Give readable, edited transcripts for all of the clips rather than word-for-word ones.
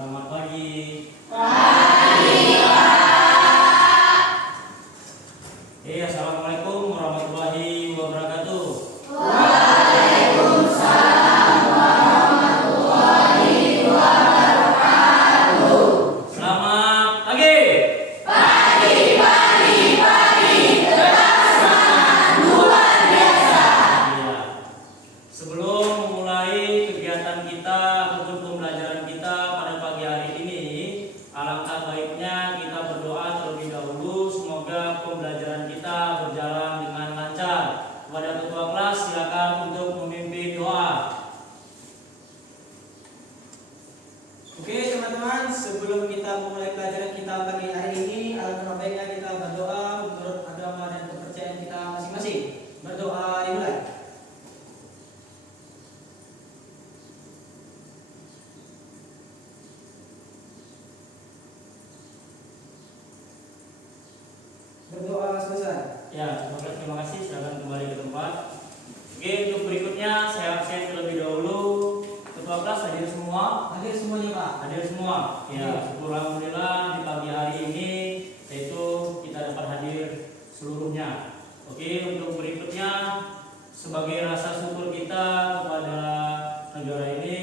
Selamat pagi. Assalamualaikum warahmatullahi wabarakatuh. Selamat pagi. Sebelum memulai kegiatan kita ataupun pembelajaran kita pada pagi hari ini, alangkah baiknya kita berdoa terlebih dahulu. Semoga pembelajaran kita berjalan dengan lancar. Kepada ketua kelas, silakan untuk memimpin doa. Oke teman-teman, sebelum kita memulai pelajaran kita pagi hari ini, alangkah baiknya kita berdoa menurut agama dan kepercayaan kita masing-masing. Berdoa dimulai. Berdoa selesai. Ya, terima kasih. Silakan kembali ke tempat. Oke, untuk berikutnya saya absen terlebih dahulu. Ketua kelas hadir semua. Hadir semuanya Pak. Hadir semua. Ya, syukur alhamdulillah di pagi hari ini yaitu kita dapat hadir seluruhnya. Oke, untuk berikutnya sebagai rasa syukur kita kepada negara ini,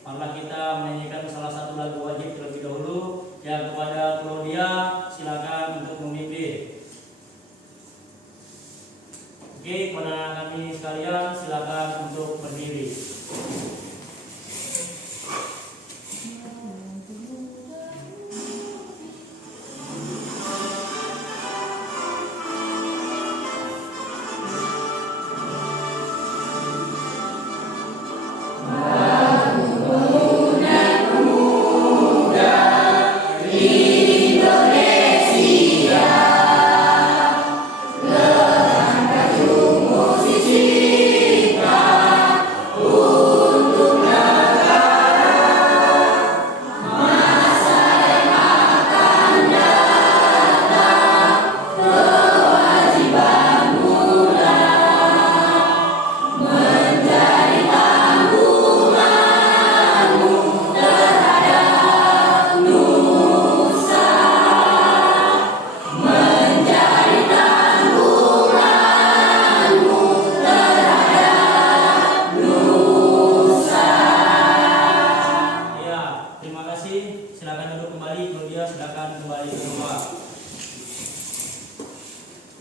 marilah kita menyanyikan salah satu lagu wajib terlebih dahulu. Ya, kepada Claudia silakan untuk memimpin. Oke, kepada kami sekalian silakan untuk berdiri.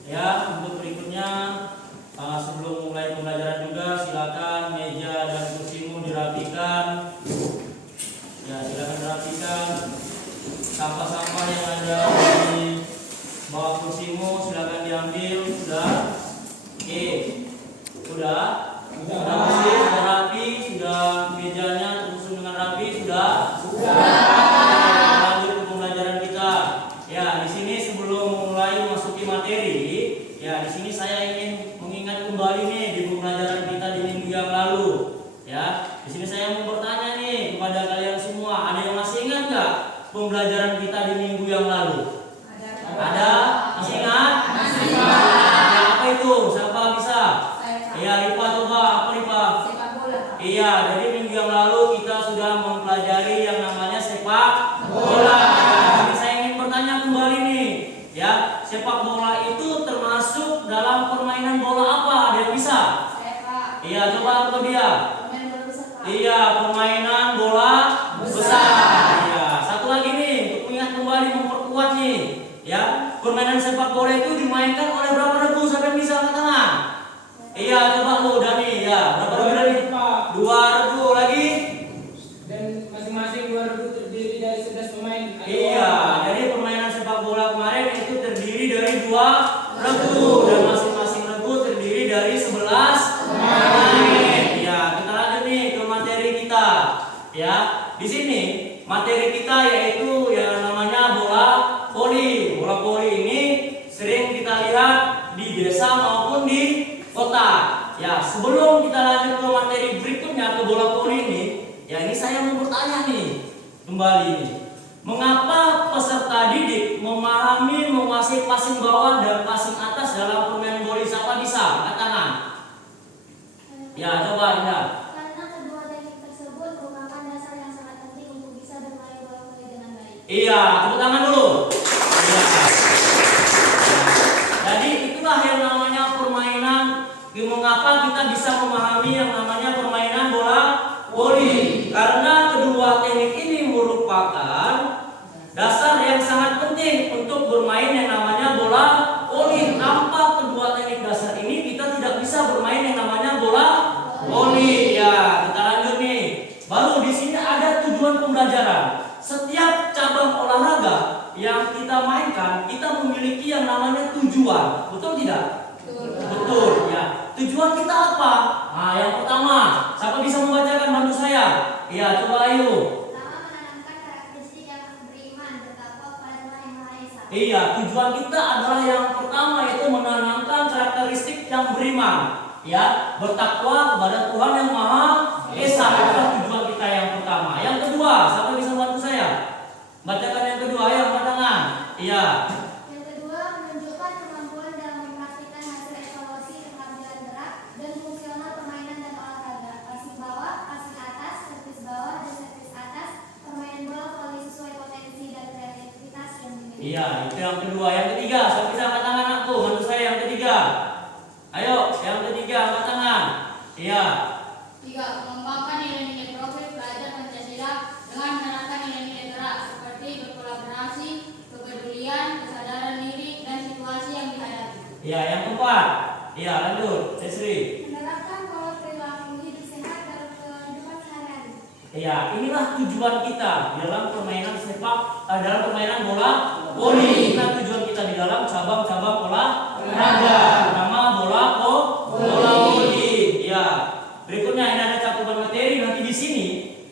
Ya, untuk berikutnya sebelum mulai pembelajaran juga silakan meja dan kursimu dirapikan. Ya, silakan dirapikan. Sampah-sampah yang ada di bawah kursimu silakan diambil. Sudah? Oke. Sudah? Sudah bersih, sudah rapi, sudah mejanya tersusun dengan rapi, sudah? Sudah. Lanjut ke pembelajaran kita. Ya, di sini sebelum mulai memasuki materi, ya di sini saya ingin mengingat kembali nih di pembelajaran kita di minggu yang lalu. Ya, di sini saya mau bertanya nih kepada kalian semua, ada yang masih ingat nggak pembelajaran kita di minggu yang lalu? Ada? Masih ingat? Masih ingat. Ya, apa itu? Siapa bisa? Iya, Ripa coba. Apa Ripa? Sepak bola. Iya, jadi minggu yang lalu kita sudah mempelajari yang namanya sepak bola. Jadi saya ingin bertanya kembali nih, ya, sepak bola itu termasuk dalam permainan bola apa? Ada yang bisa? Sepak. Iya, coba apa dia? Pemain bola besar. Iya, permainan bola besar. Iya, satu lagi nih untuk mengingat kembali memperkuat nih, ya, permainan sepak bola itu dimainkan oleh berapa regu? Siapa yang bisa angkat tangan? Iya, coba lu Dani, ya, berapa regu Dani? 2 regu lagi. Dan masing-masing 2 regu terdiri dari 11 pemain. Iya, jadi permainan sepak bola kemarin itu terdiri dari 2 regu dan masing-masing regu terdiri dari 11 pemain. Ya, kita lanjut nih ke materi kita. Ya, di sini materi kita yaitu yang namanya bola voli. Bola voli ini sering kita lihat di desa maupun di kota. Ya, sebelum kita lanjut ke materi berikutnya ke bola voli ini, ya ini saya mau bertanya nih kembali nih. Mengapa peserta didik memahami menguasai passing bawah dan passing atas dalam permainan voli? Siapa bisa? Angkat tangan. Ya, coba lihat. Karena kedua teknik tersebut merupakan dasar yang sangat penting untuk bisa bermain bola Iya, tepuk tangan dulu. Iya. Jadi itulah yang namanya permainan. Mengapa kita bisa memahami yang namanya permainan bola voli? Karena kedua teknik ini merupakan dasar yang sangat penting untuk bermain yang namanya bola voli. Tanpa kedua teknik dasar ini kita tidak bisa bermain yang namanya bola voli. Ya, kita lanjut nih. Baru di sini ada tujuan pembelajaran. Setiap cabang olahraga yang kita mainkan, kita memiliki yang namanya tujuan. Betul tidak? Betul. Ya. Tujuan kita apa? Nah, yang pertama, siapa bisa membacakan, bantu saya? Iya, coba ayo. Pertama, menanamkan karakteristik yang beriman, bertakwa kepada Tuhan Yang Maha Esa. Iya, tujuan kita adalah yang pertama, yaitu menanamkan karakteristik yang beriman, ya, bertakwa kepada Tuhan Yang Maha Esa. Itulah tujuan kita yang pertama. Yang kedua, siapa bisa bantu saya? Bacakan yang kedua, ayo angkat tangan. Iya. Yang kedua, menunjukkan kemampuan dalam mempraktikkan hasil evaluasi keterampilan gerak dan fungsional permainan dan olahraga. Passing bawah, passing atas, servis bawah, dan servis atas. Permainan bola voli sesuai potensi dan kreativitas yang dimiliki. Iya, itu yang kedua. Yang ketiga, siapa bisa angkat tangan aku? Bantu saya yang ketiga. Ayo, yang ketiga angkat tangan. Iya. 3. Mengembangkan nilai-nilai profil belajar Pancasila dengan menerapkan nilai-nilai gerak seperti berkolaborasi, kepedulian, kesadaran diri, dan situasi yang dihadapi. Iya, yang keempat. Iya, lanjut. Sesri. Menerapkan pola perilaku hidup sehat dalam kehidupan sehari-hari. Iya, inilah tujuan kita dalam permainan dalam permainan bola voli. Inilah tujuan kita di dalam cabang-cabang olahraga. Nama bola voli. Iya. Berikutnya ini ada cakupan materi nanti di sini,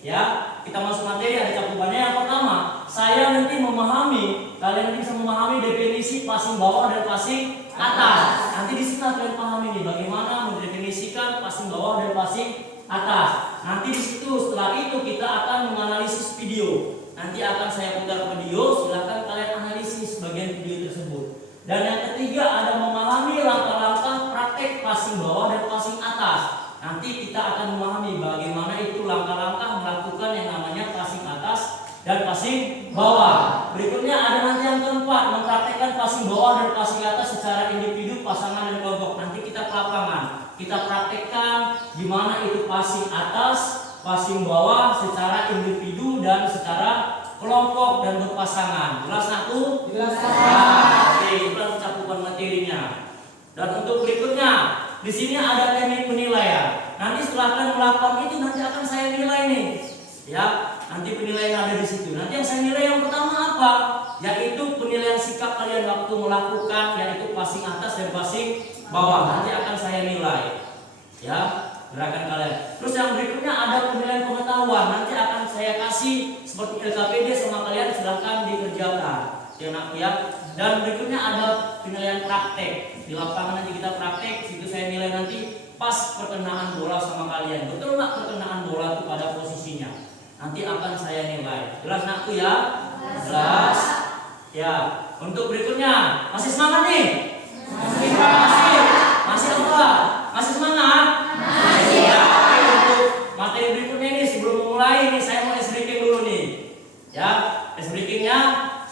ya. Kita masuk materi, ada cakupannya. Yang pertama, saya nanti memahami, kalian nanti bisa memahami definisi passing bawah dan passing atas. Nanti di sini kalian pahami nih bagaimana mendefinisikan passing bawah dan passing atas. Nanti di situ setelah itu kita akan menganalisis video. Nanti akan saya putar video, silakan kalian analisis bagian video tersebut. Dan yang ketiga ada memahami langkah-langkah praktek passing bawah dan passing atas. Nanti kita akan memahami bagaimana itu langkah-langkah melakukan yang namanya passing atas dan passing bawah. Berikutnya ada nanti yang keempat, mempraktekkan passing bawah dan passing atas secara individu, pasangan dan kelompok. Nanti kita ke lapangan, kita praktekkan gimana itu passing atas, passing bawah secara individu dan secara kelompok dan berpasangan. Jelas aku? Jelas. Oke, itulah cakupan materinya. Dan untuk berikutnya, di sini ada teknik penilaian. Nanti setelah kalian melakukan itu nanti akan saya nilai nih. Ya, nanti penilaian ada di situ. Nanti yang saya nilai yang pertama apa? Yaitu penilaian sikap kalian waktu melakukan, yaitu passing atas dan passing bawah. Nanti akan saya nilai. Ya, gerakan kalian. Terus yang berikutnya ada penilaian pengetahuan. Nanti akan saya kasih seperti LKPD sama kalian, silahkan dikerjakan. Ya. Dan berikutnya ada penilaian praktek. Di lapangan nanti kita praktek, situ saya nilai nanti pas perkenaan bola sama kalian. Betul nggak perkenaan bola itu pada posisinya? Nanti akan saya nilai. Jelas nakku ya? Jelas. Ya. Untuk berikutnya, masih semangat nih? Masih apa? Masih semangat? Masih. Ya. Oke, untuk materi berikutnya ini sebelum memulai ini saya mau ice breaking dulu nih. Ya, ice breakingnya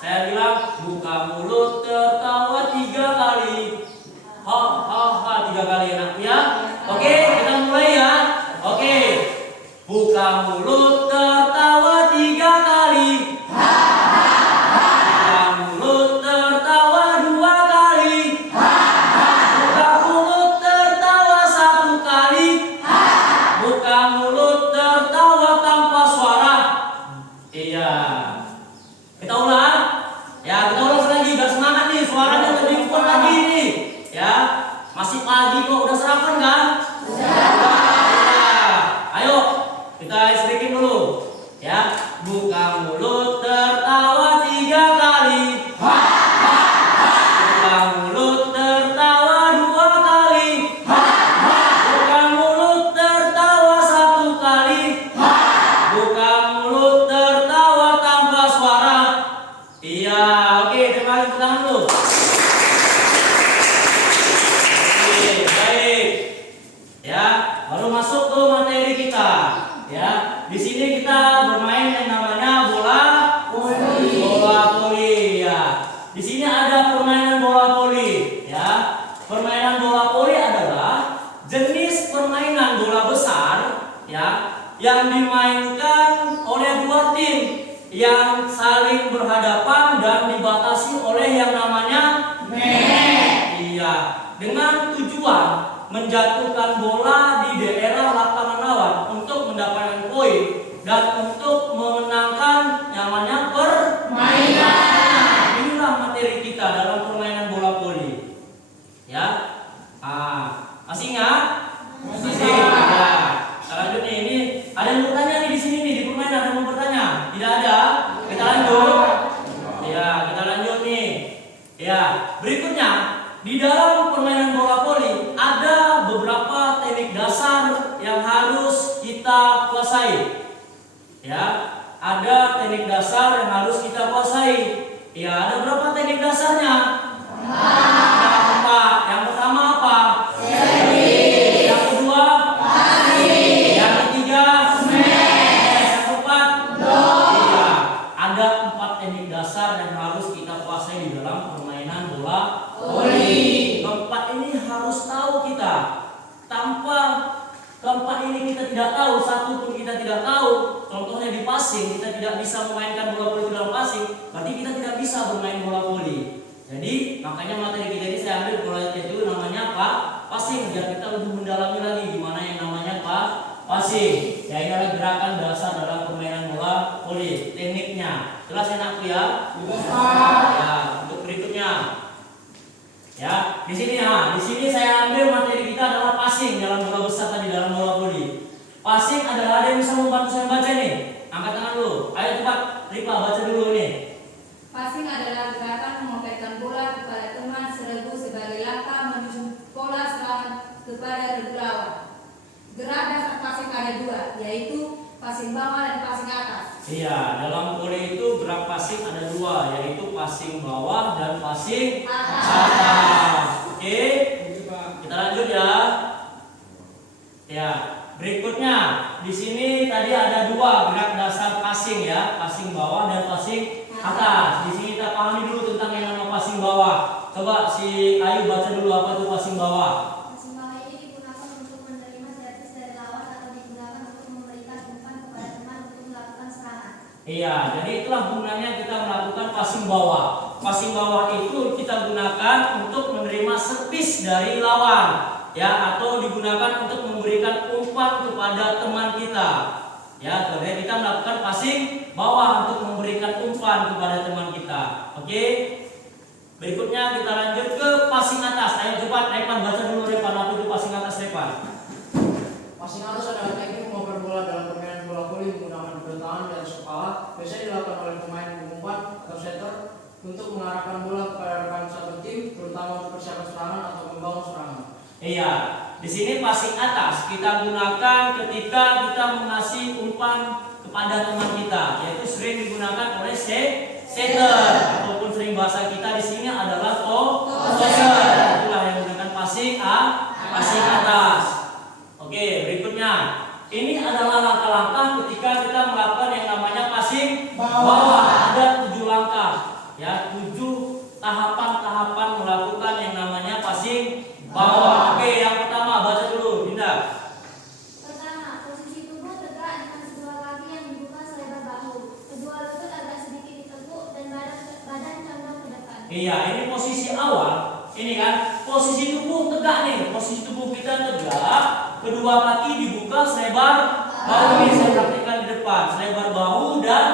saya bilang buka mulut tertawa 3 kali. Ha ha ha 3 kali enak ya. Oke, kita mulai ya. Oke. Buka mulut tertawa 3 kali. Buka mulut tertawa 2 kali. Buka mulut tertawa 1 kali. Buka mulut tertawa tanpa suara. Iya. Kita ulang. Ya, kita ulang lagi biar semangat nih, suaranya lebih kuat lagi nih. Ya. Masih pagi kok, udah sarapan kan? Sudah. Ayo, kita ice breaking dulu. Ya, buka mulut tertawa 3 kali. Buka mulut tertawa 2 kali. Buka mulut tertawa 1 kali. Buka mulut tertawa tanpa suara. Iya, oke, terima kasih tangan dulu. Baik, ya, baru masuk ke materi kita. Ya, di sini kita bermain yang namanya bola passing yang saling berhadapan dan dibatasi oleh yang namanya net. Iya, dengan tujuan menjatuhkan bola di daerah lapangan lawan untuk mendapatkan poin dan untuk memenangkan namanya permainan. Inilah materi kita dalam permainan bola voli. Ya, masih ingat? Masih. Ya. Lanjut nih, ini ada yang bertanya nih di sini nih di permainan, ada yang mau bertanya? Tidak ada? Kita lanjut. Ya, kita lanjut nih. Ya, berikutnya di dalam permainan bola voli ada beberapa teknik dasar yang harus kita kuasai. Ya, ada teknik dasar yang harus kita kuasai. Ya, ada berapa teknik dasarnya? Yang pertama apa? Service. Yang kedua? Passing. Yang ketiga? Smash. Yang keempat? Block. Iya, ada 4 teknik dasar yang harus kita kuasai di dalam permainan bola voli. Keempat ini harus tahu kita. Tanpa keempat ini kita tidak tahu, satu pun kita tidak tahu. Contohnya di passing, kita tidak bisa memainkan bola voli dalam passing, berarti kita tidak bisa bermain bola voli. Jadi makanya materi kita ini saya ambil mulai itu namanya passing, biar kita lebih mendalami lagi gimana yang namanya passing. Ya, ini adalah gerakan dasar dalam permainan bola voli, tekniknya. Jelas enakku ya? Ya, untuk berikutnya. Ya, di sini saya ambil materi kita adalah passing dalam bola besar tadi, dalam bola voli. Passing adalah, ada yang bisa membantu saya baca nih. Angkat tangan dulu. Ayo cepat, Ripa baca dulu nih. Passing adalah gerakan mengompetkan bola kepada teman seregu sebagai langkah menuju pola serangan kepada regu lawan. Gerak dasar passing ada 2, yaitu passing bawah dan passing atas. Iya, dalam voli itu gerak passing ada 2, yaitu passing bawah dan passing atas. Oke, kita lanjut ya. Ya, berikutnya di sini tadi ada 2 gerak dasar passing ya, passing bawah dan passing atas. Di sini kita pahami dulu tentang yang nama passing bawah. Coba si Ayu baca dulu apa itu passing bawah. Passing bawah ini digunakan untuk menerima servis dari lawan atau digunakan untuk memberikan umpan kepada teman untuk melakukan serangan. Iya, jadi itulah gunanya kita melakukan passing bawah. Passing bawah itu kita gunakan untuk menerima servis dari lawan, ya, atau digunakan untuk memberikan umpan kepada teman kita. Ya, kemudian kita melakukan passing bawah untuk memberikan umpan kepada teman kita. Oke. Berikutnya kita lanjut ke passing atas. Ayo cepat, Repan baca dulu Repan, apa itu passing atas Repan? Passing atas adalah teknik mengoper bola dalam permainan bola voli menggunakan kedua tangan di atas kepala. Biasanya dilakukan oleh pemain pengumpan atau setter untuk mengarahkan bola kepada rekan satu tim, terutama untuk persiapan serangan atau membangun serangan. Iya, di sini passing atas kita gunakan ketika kita mengasih umpan kepada teman kita, yaitu sering digunakan oleh setter ataupun sering bahasa kita di sini adalah tosser. Itulah yang menggunakan passing atas. Oke, berikutnya ini adalah langkah-langkah ketika kita melakukan yang namanya passing bawah. Ada 7 langkah, ya, 7 tahapan-tahapan melakukan yang namanya passing bawah. Oke, yang pertama baca dulu, Dinda. Pertama, posisi tubuh tegak dengan kedua kaki yang dibuka selebar bahu. Kedua lutut agak sedikit ditekuk dan badan condong ke depan. Iya, ini posisi awal. Ini kan posisi tubuh tegak nih. Posisi tubuh kita tegak, kedua kaki dibuka selebar bahu. Ini saya praktikkan di depan, selebar bahu dan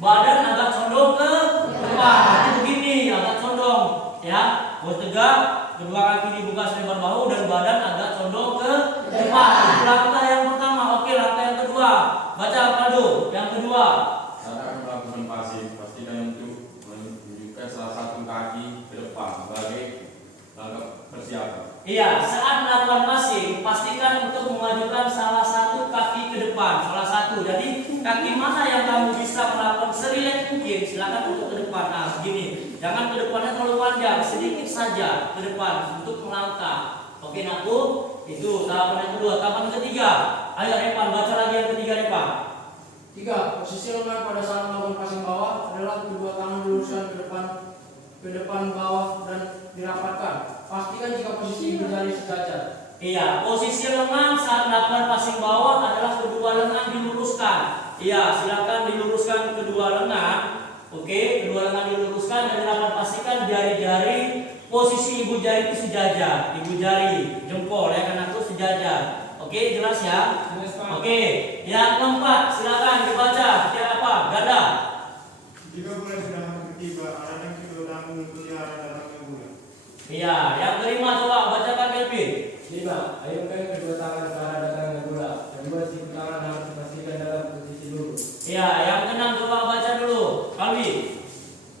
badan agak condong ke depan. Nanti begini, agak condong, ya. Buat tegak, kedua kaki dibuka selebar bahu dan badan agak condong ke depan. Itu langkah yang pertama. Oke, langkah yang kedua. Baca apa dulu? Yang kedua. Saat akan melakukan passing, pastikan untuk menunjukkan salah satu kaki ke depan sebagai langkah persiapan. Iya, saat melakukan passing, pastikan untuk memajukan salah satu kaki ke depan. Salah satu. Jadi kaki mana yang kamu bisa melakukan serileks mungkin, silakan untuk ke depan. Nah, begini. Jangan ke depannya terlalu panjang, sedikit saja ke depan untuk melangkah. Oke, nakku? Itu tahapan yang kedua. Tahapan yang ketiga. Ayo Repan, baca lagi yang ketiga Repan. 3. Posisi lengan pada saat melakukan passing bawah adalah kedua tangan diluruskan ke depan bawah dan dirapatkan. Pastikan jika posisi berdiri sejajar. Iya, posisi lengan saat melakukan passing bawah adalah kedua lengan diluruskan. Iya, silakan diluruskan kedua lengan. Oke, kedua lengan diluruskan dan dapat pastikan jari-jari posisi ibu jari itu sejajar. Ibu jari, jempol ya kan itu sejajar. Oke, jelas ya? Oke, yang keempat silakan dibaca. Setiap apa? Ganda. Jika bulan sedang bertiba, arah yang kedua mengikuti arah datangnya bulan. Iya, yang kelima coba bacakan Kelvin. 5. Ayunkan kedua tangan ke arah datangnya bola. Kedua siku tangan harus dipastikan dalam posisi lurus. Iya, yang keenam coba baca dulu. Kalwi.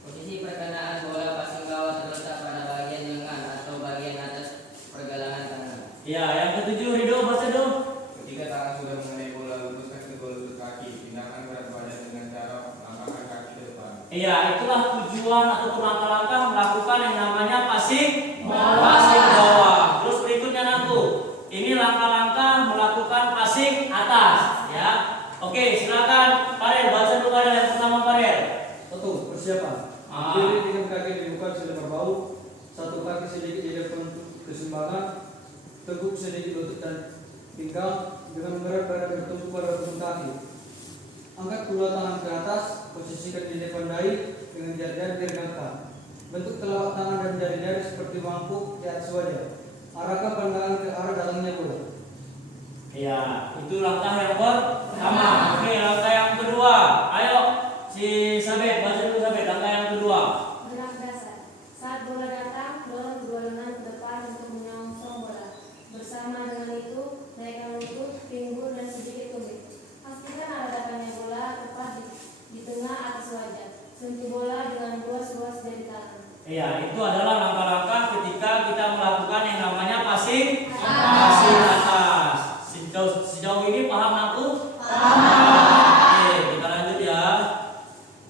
Posisi perkenaan bola passing bawah terletak pada bagian lengan atau bagian atas pergelangan tangan. Iya, yang ketujuh Rido baca dulu. Ketika tangan sudah mengenai bola, luruskan kedua lutut kaki, pindahkan berat badan dengan cara melangkahkan kaki ke depan. Iya, itulah tujuan ataupun langkah-langkah melakukan yang namanya passing bawah. Terus berikutnya nanti, ini langkah-langkah melakukan passing atas, ya. Oke, silakan Farel baca dulu Farel yang pertama Farel. Satu, persiapan. Berdiri dengan kaki dibuka selembar bahu, satu kaki sedikit di depan keseimbangan, teguk sedikit lutut dan pinggang dengan menggerak pada bertumpu pada ujung kaki. Angkat kedua tangan ke atas, posisikan di depan dahi dengan jari-jari diregangkan. Bentuk telapak tangan dan jari-jari seperti mangkuk di atas wajah. Arahkan pandangan ke arah datangnya bola. Iya, itu langkah yang pertama. Oke, langkah yang kedua. Ayo, si Sabet baca dulu Sabet. Langkah yang kedua. Gerak dasar. Saat bola datang, dorong kedua lengan ke depan untuk menyongsong bola. Bersama dengan itu, naikkan lutut, pinggul, dan sedikit tumit. Pastikan arah datangnya bola tepat di tengah atas wajah. Sentuh bola dengan luas-luas jari tangan. Iya, itu adalah langkah-langkah ketika kita melakukan yang namanya passing atas. Sejauh ini paham aku? Oke, kita lanjut ya.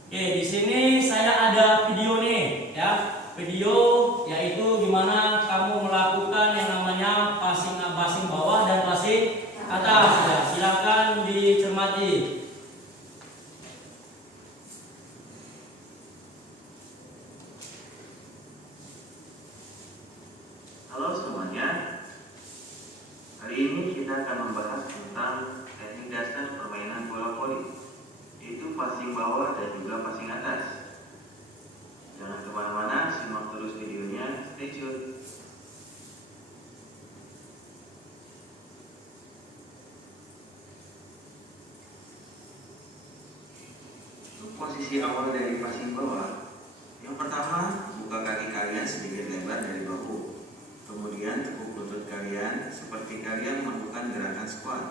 Oke, di sini saya ada video nih, ya. Video yaitu gimana kamu melakukan yang namanya passing bawah dan passing atas. Ya, silakan dicermati. Halo semuanya, hari ini kita akan membahas tentang teknik dasar permainan bola voli, yaitu passing bawah dan juga passing atas. Jangan kemana-mana, simak terus videonya, stay tune. Untuk posisi awal dari passing bawah, yang pertama, buka kaki kalian sedikit lebar dari bahu. Kemudian tekuk lutut kalian seperti kalian melakukan gerakan squat.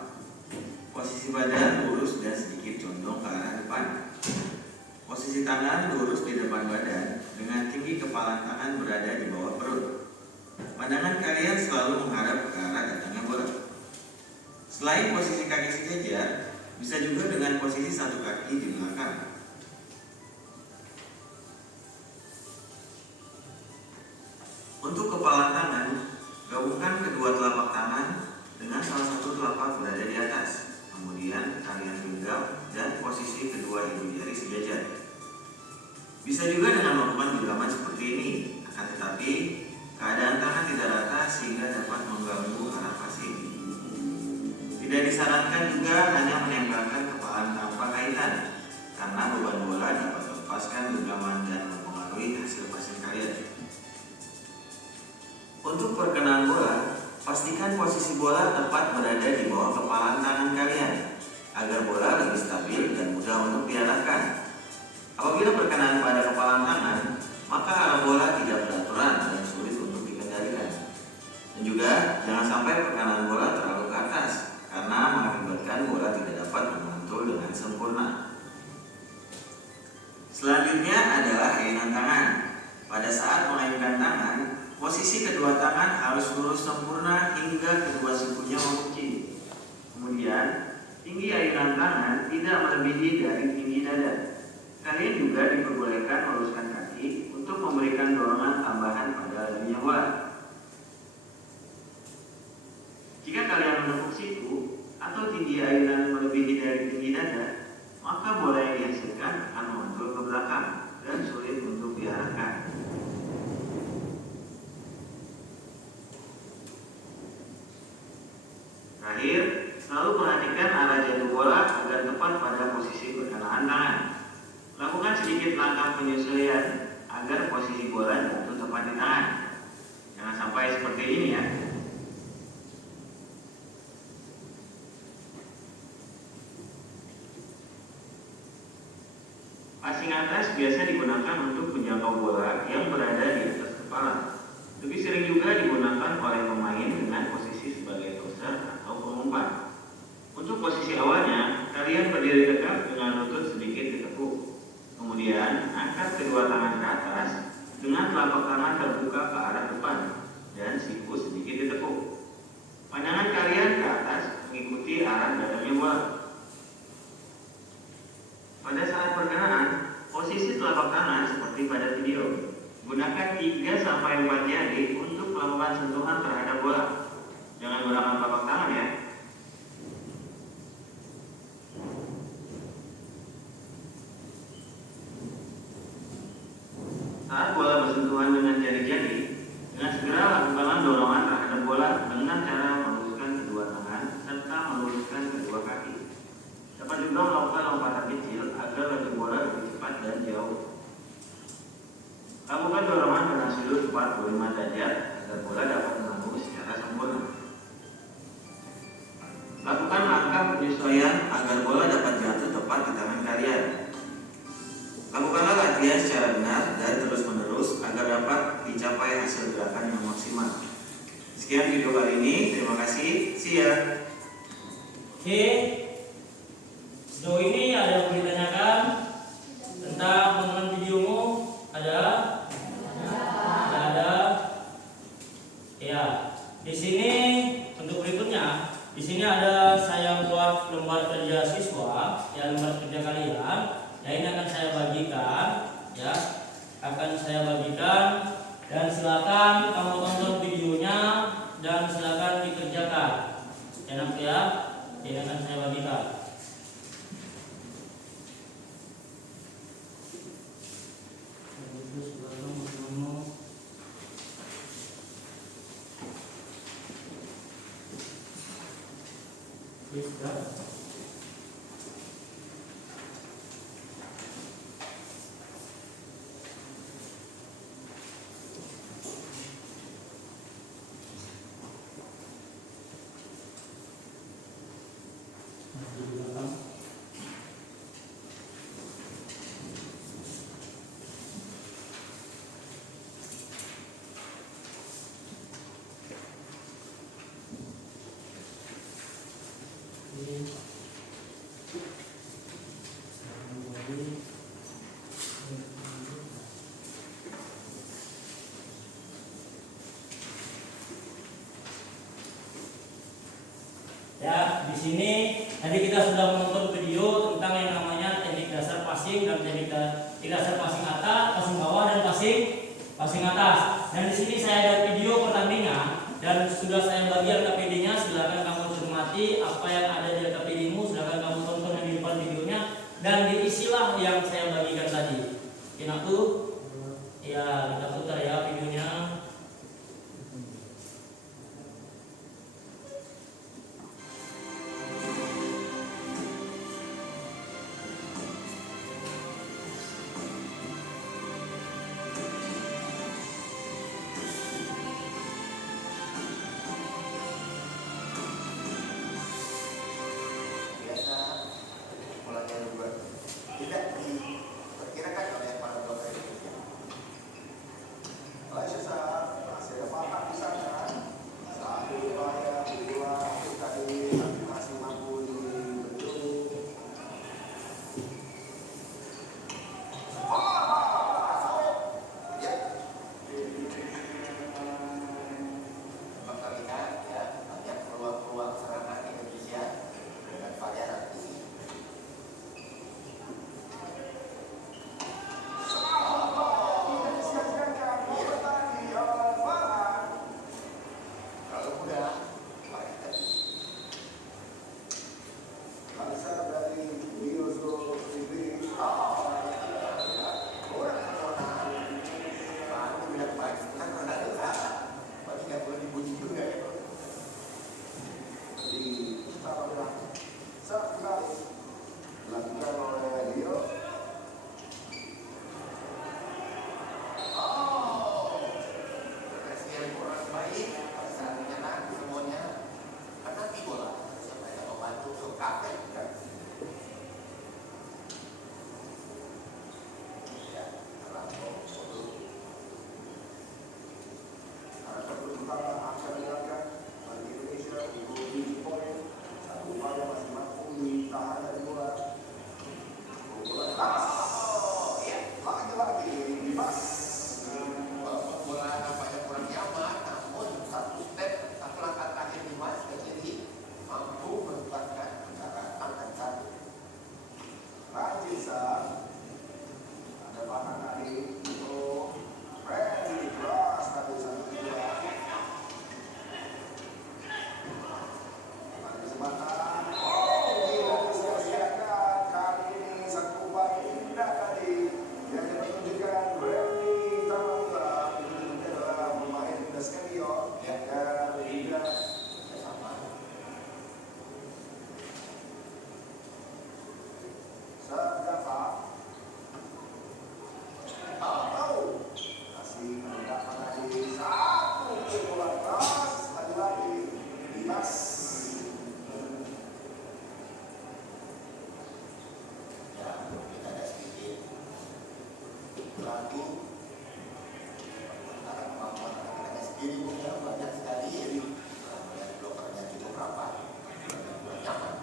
Posisi badan lurus dan sedikit condong ke arah depan. Posisi tangan lurus di depan badan dengan tinggi kepala tangan berada di bawah perut. Pandangan kalian selalu menghadap ke arah datangnya bola. Selain posisi kaki sejajar, bisa juga dengan posisi satu kaki di belakang. Untuk kepala tangan, gabungkan kedua telapak tangan dengan salah satu telapak berada di atas. Kemudian kalian genggam dan posisi kedua ibu jari sejajar. Bisa juga dengan melakukan genggaman seperti ini, akan tetapi keadaan tangan tidak rata sehingga dapat mengganggu arah passing. Tidak disarankan juga hanya menempelkan kepala tanpa kaitan, karena beban bola dapat melepaskan genggaman dan mempengaruhi hasil passing kalian. Untuk perkenaan bola, pastikan posisi bola tepat berada di bawah kepala tangan kalian agar bola lebih stabil dan mudah untuk diarahkan. Apabila perkenaan pada kepala tangan, maka arah bola tidak beraturan dan sulit untuk dikendalikan. Dan juga jangan sampai perkenaan bola terlalu ke atas karena mengakibatkan bola tidak dapat memantul dengan sempurna. Selanjutnya adalah ayunan tangan. Pada saat mengayunkan tangan, posisi kedua tangan harus lurus sempurna hingga kedua sikunya mengunci. Kemudian, tinggi ayunan tangan tidak melebihi dari tinggi dada. Kalian juga diperbolehkan meluruskan kaki untuk memberikan dorongan tambahan pada lajunya bola. Jika kalian menepuk siku atau tinggi ayunan melebihi dari tinggi dada, maka bola yang dihasilkan akan memantul ke belakang dan sulit untuk diarahkan. Terakhir, selalu perhatikan arah jatuh bola agar tepat pada posisi sedikit langkah penyesuaian agar posisi bola jatuh tepat di tangan. Jangan sampai seperti ini ya. Passing atas biasa digunakan untuk menjangkau bola yang berada di atas kepala. Lebih sering juga digunakan oleh pemain dengan posisi sebagai crosser atau pengumpan. Untuk posisi awalnya, kalian berdiri tegak dengan lutut sedikit ditekuk. Kemudian, angkat kedua tangan ke atas dengan telapak tangan terbuka ke arah depan dan siku sedikit ditekuk. Pandangan kalian ke atas mengikuti arah datangnya bola. Pada saat pergerakan, posisi telapak tangan seperti pada video. Gunakan 3-4 jari untuk melakukan sentuhan terhadap bola. Jangan gunakan telapak tangan ya. Saat bola bersentuhan dengan jari-jari, dengan segera lakukanlah dorongan terhadap bola dengan cara meluruskan kedua tangan serta meluruskan kedua kaki. Dapat juga melakukan lompatan kecil agar laju bola lebih cepat dan jauh. Lakukan dorongan dengan sudut 45 derajat agar bola dapat melambung secara sempurna. Lakukan langkah penyesuaian agar bola dapat jatuh tepat di tangan kalian. Lakukanlah latihan secara benar dan terus-menerus agar dapat dicapai hasil gerakan yang maksimal. Sekian video kali ini, terima kasih. See ya. Oke. Sejauh ini ada yang boleh ditanyakan tentang penonton videomu? Ada? Tidak ada. Ya. Di sini untuk berikutnya, di sini ada saya buat lembar kerja siswa, ya lembar kerja kalian. Ya ini akan saya bagikan, ya akan saya bagikan dan silakan kamu tonton videonya dan silakan dikerjakan. Enak ya? Ini akan saya bagikan. Ya, di sini tadi kita sudah menonton video tentang yang namanya teknik dasar passing dan teknik dasar passing atas, passing bawah dan passing atas. Dan di sini saya ada video pertandingan dan sudah saya bagikan KPD-nya. Silakan kamu cermati apa yang ada di KPD-mu. Silakan kamu tonton yang di depan videonya dan diisilah yang saya bagikan tadi. Enak tuh? Ya, kita putar ya videonya. Biasa mulanya dua tidak diperkirakan oleh para dokter itu. ragu antara kemampuan anak-anaknya sendiri punya banyak sekali, jadi blokernya cukup rapat dan nyaman.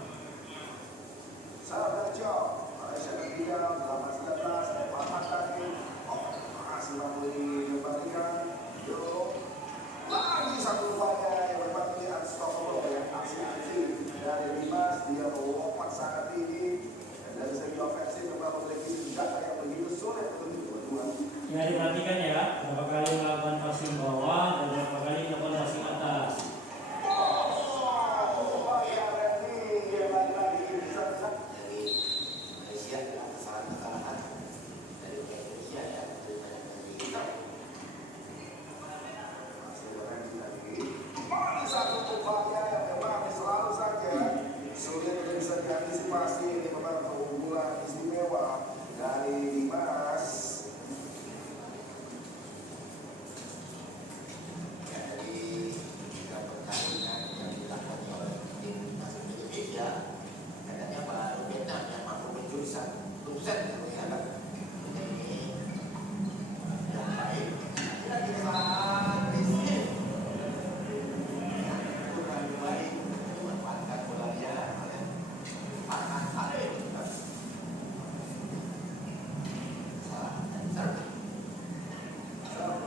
Salah jawab Malaysia ketiga 18-19 Muhammad Tahir masih mampu dikembalikan. Lagi satu upaya yang memang ini unstoppable ya, aksi-aksi dari Dimas, dia melompat sangat tinggi dan dari segi ofensif memang memiliki senjata yang begitu sulit untuk dua-dua. Ya, diperhatikan ya, berapa kali melakukan passing bawah dan berapa kali melakukan passing atas. Upaya Randy yang lagi-lagi bisa jadi Malaysia adalah kesalahan-kesalahan dari Indonesia ya, dari kita. Satu upaya yang memang selalu saja sulit bisa diantisipasi. Ini memang keunggulan istimewa dari Dimas. Jadi tiga pertandingan yang dilakukan oleh tim nasional Indonesia, katanya baru Vietnam yang mampu mencuri satu set ternyata ini yang baik. Kita sangat risih. Memanfaatkan bolanya oleh anak ada yang bukan salah dan serta.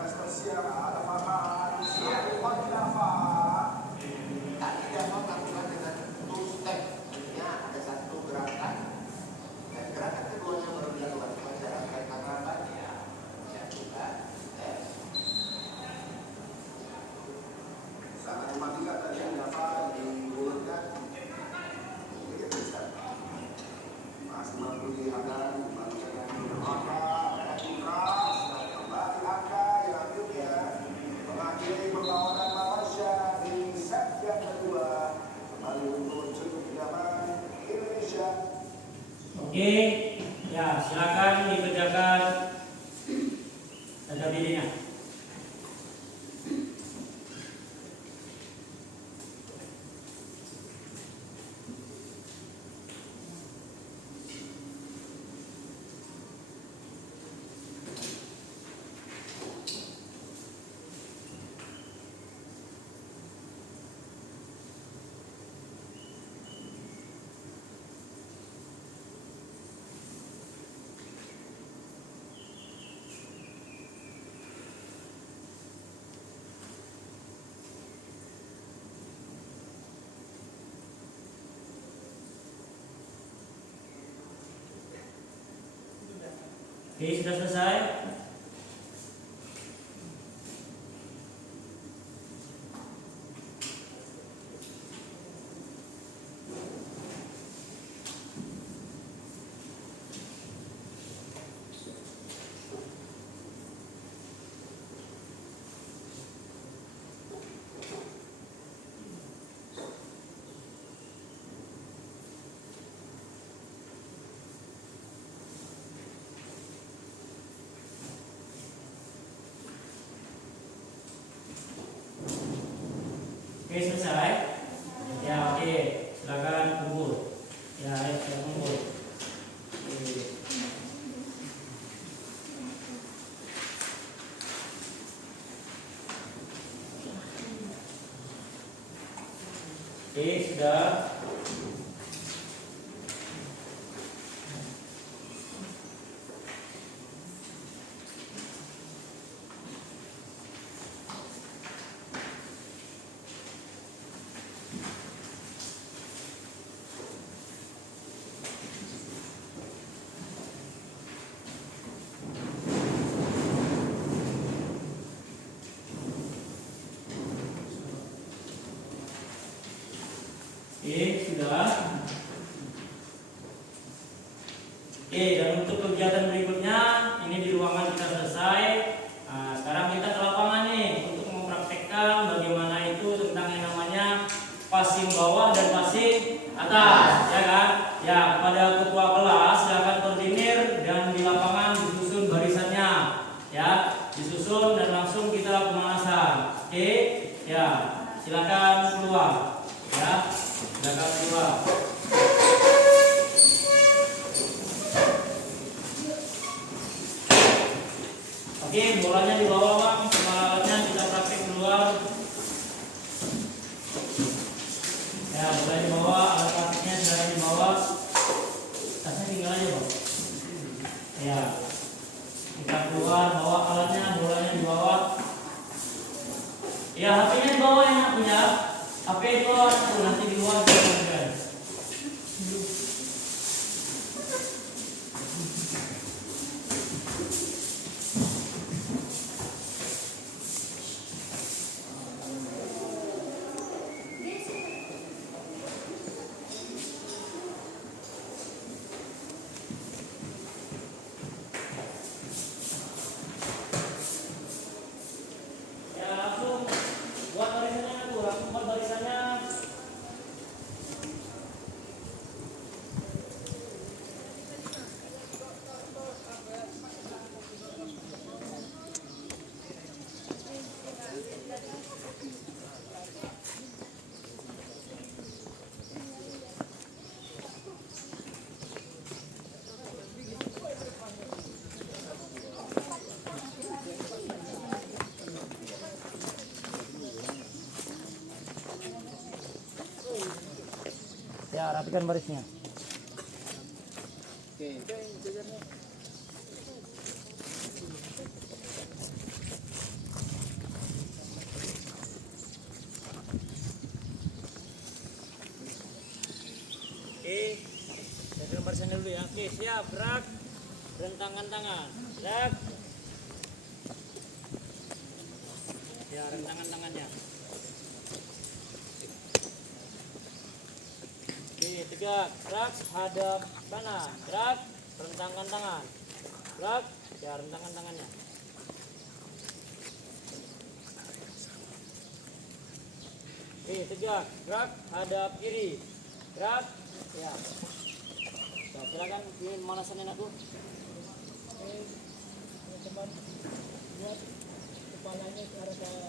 Sosial ada paham siapa dapat tadi dapat melakukan dengan two step, artinya ada satu gerakan dan gerakan keduanya baru dilakukan secara rapat ya, saya juga step. Sangat mematikan tadi yang dapat diurutkan. Ini bisa masih mampu dihadang bangsa yang berangka keras dan kembali angka yang akhirnya mengakhiri perlawanan Malaysia di set yang kedua. Kembali untuk cukup nyaman Indonesia. Oke, ya silakan dikerjakan tanda pilihnya. Oke, sudah selesai. Oke, selesai. Ya, oke. Silakan kumpul. Ya, ayo kita kumpul. Oke, sudah. Oke. Oke, bolanya dibawa bang, kepala alatnya kita praktek keluar. Ya, bolanya dibawa, alat prakteknya sudah dibawa. Tasnya tinggal aja bang. Ya, kita keluar, bawa alatnya, bolanya dibawa. Ya, HP-nya dibawa yang punya. HP itu nanti di luar kan. Ya, langsung buat barisannya tuh, langsung buat barisannya. Ya, rapikan barisnya. Oke, rapikan barisannya dulu ya. Oke, siap, gerak. Rentangkan tangan, gerak. Ya, rentangkan tangannya. Oke, tegak, gerak, hadap kanan, gerak, rentangkan tangan, gerak, ya rentangkan tangannya. Oke, tegak, gerak, hadap kiri, gerak, ya. Nah, silakan pilih manasan enak tuh. Kepalanya ke arah atas.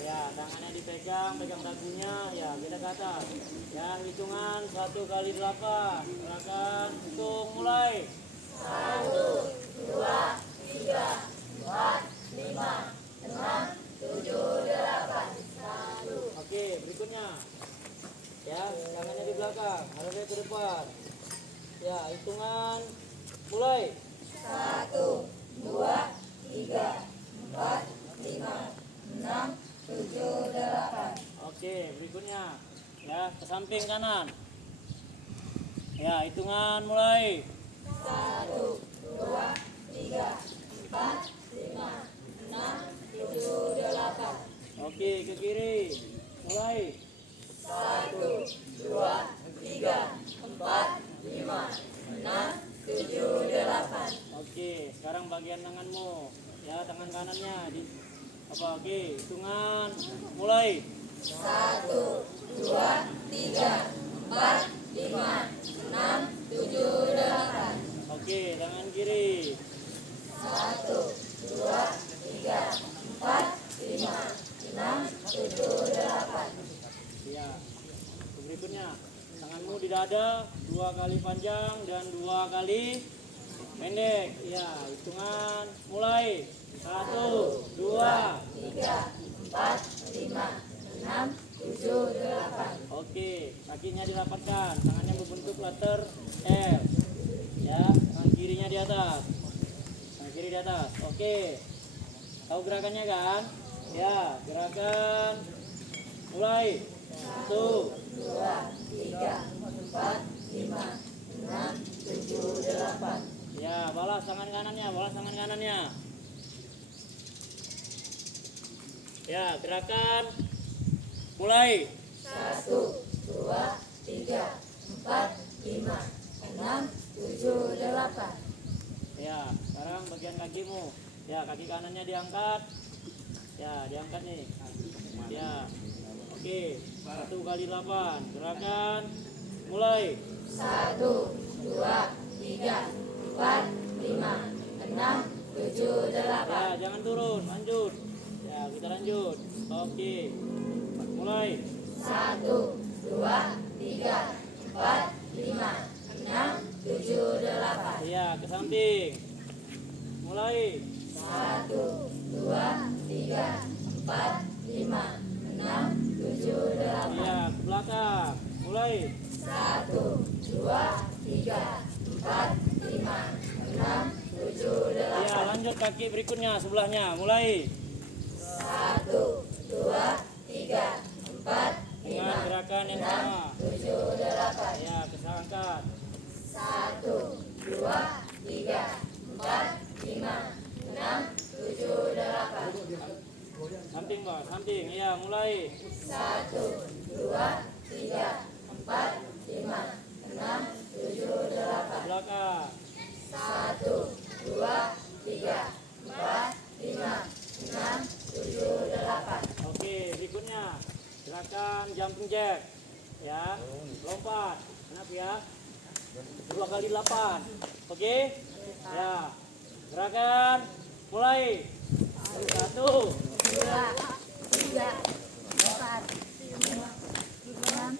Ya, tangannya dipegang, pegang dagunya, ya kita ke atas. Ya, hitungan 1 kali 8. Silakan, hitung mulai. 1, 2, 3, 4, 5, 6, 7, 8. 1. Oke, berikutnya. Ya, tangannya di belakang, hadapnya ke depan. Ya, hitungan mulai. 1, 2, 3, 4, 5, 6, 7, 8. Oke, berikutnya. Ya, ke samping kanan. Ya, hitungan mulai. 1, 2, 3, 4, 5, 6, 7, 8. Oke, ke kiri. Mulai. 1, 2, 3, 4, 5, 6, 7, 8. Oke, sekarang bagian tanganmu. Ya, tangan kanannya di oke, hitungan mulai. 1, 2, 3, 4, 5, 6, 7, 8. Oke, tangan kiri. 1, 2, 3, 4, 5, 6, 7, 8. Ya. Berikutnya, tanganmu di dada 2 kali panjang dan 2 kali pendek. Ya, hitungan mulai. 1, 2. 3, 4, 5, 6, 7, 8. Oke, kakinya dirapatkan, tangannya berbentuk letter L. Ya, tangan kirinya di atas. Tangan kiri di atas. Oke. Tahu gerakannya kan? Ya, gerakan mulai. 1, 2, 3, 4, 5, 6, 7, 8. ya, balas tangan kanannya, balas tangan kanannya. Ya, gerakan mulai. 1, 2, 3, 4, 5, 6, 7, 8. Ya, sekarang bagian kakimu. Ya, kaki kanannya diangkat. Ya, diangkat nih. Ya. Oke, 1 kali 8. Gerakan mulai. 1, 2, 3, 4, 5, 6, 7, 8. Ya, jangan turun, lanjut. Ya, kita lanjut. Oke. Mulai. 1, 2, 3, 4, 5, 6, 7, 8. Ya, ke samping. Mulai. 1, 1, 2, 3, 4, 5, 6, 7, 8. Ya, ke belakang. Mulai. 1, 2, 3, 4, 5, 6, 7, 8. Ya, lanjut kaki berikutnya sebelahnya. Mulai. 1, 2, 3, 4, Dengan 5, gerakan yang sama. 7, 8. Ya, kesangkat. 1, 2, 3, 4, 5, 6, 7, 8. Samping, Pak. Samping. Ya, mulai. 1, 2, 3, 4, 5, 6, 7, 8. Belakang. 1, 2, 3, 4, 5, 6, 7, 8. Oke, berikutnya. Gerakan jumping jack. Ya, lompat. Enak ya. 2 kali 8. Oke? Ya. Gerakan mulai. 1, 2, 3, 4, 5, 6,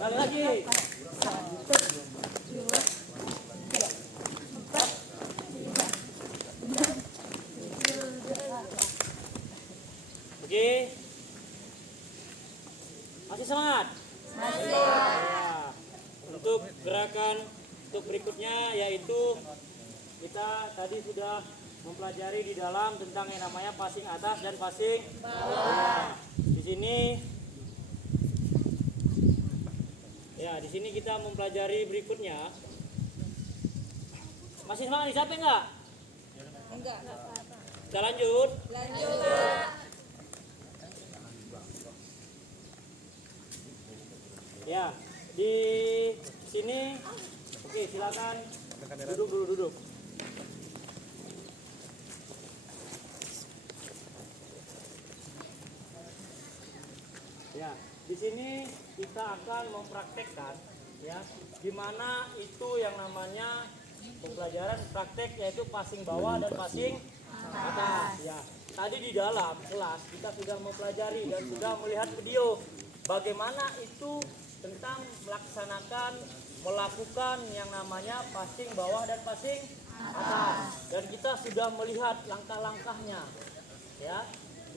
kali lagi. 1, 2, 3, 4, 5, 6, 7, 8. Oke. Masih semangat? Masih. Ya. Untuk gerakan untuk berikutnya yaitu kita tadi sudah mempelajari di dalam tentang yang namanya passing atas dan passing bawah. Di sini kita mempelajari berikutnya. Masih semangat nih, capek nggak? Enggak. Kita lanjut. Lanjut. Ya, di sini, oke silakan duduk. Ya, di sini kita akan mempraktekkan, ya, gimana itu yang namanya pembelajaran praktek yaitu passing bawah dan passing atas. Ya, tadi di dalam kelas kita sudah mempelajari dan sudah melihat video bagaimana itu tentang melakukan yang namanya passing bawah dan passing atas, dan kita sudah melihat langkah-langkahnya, ya,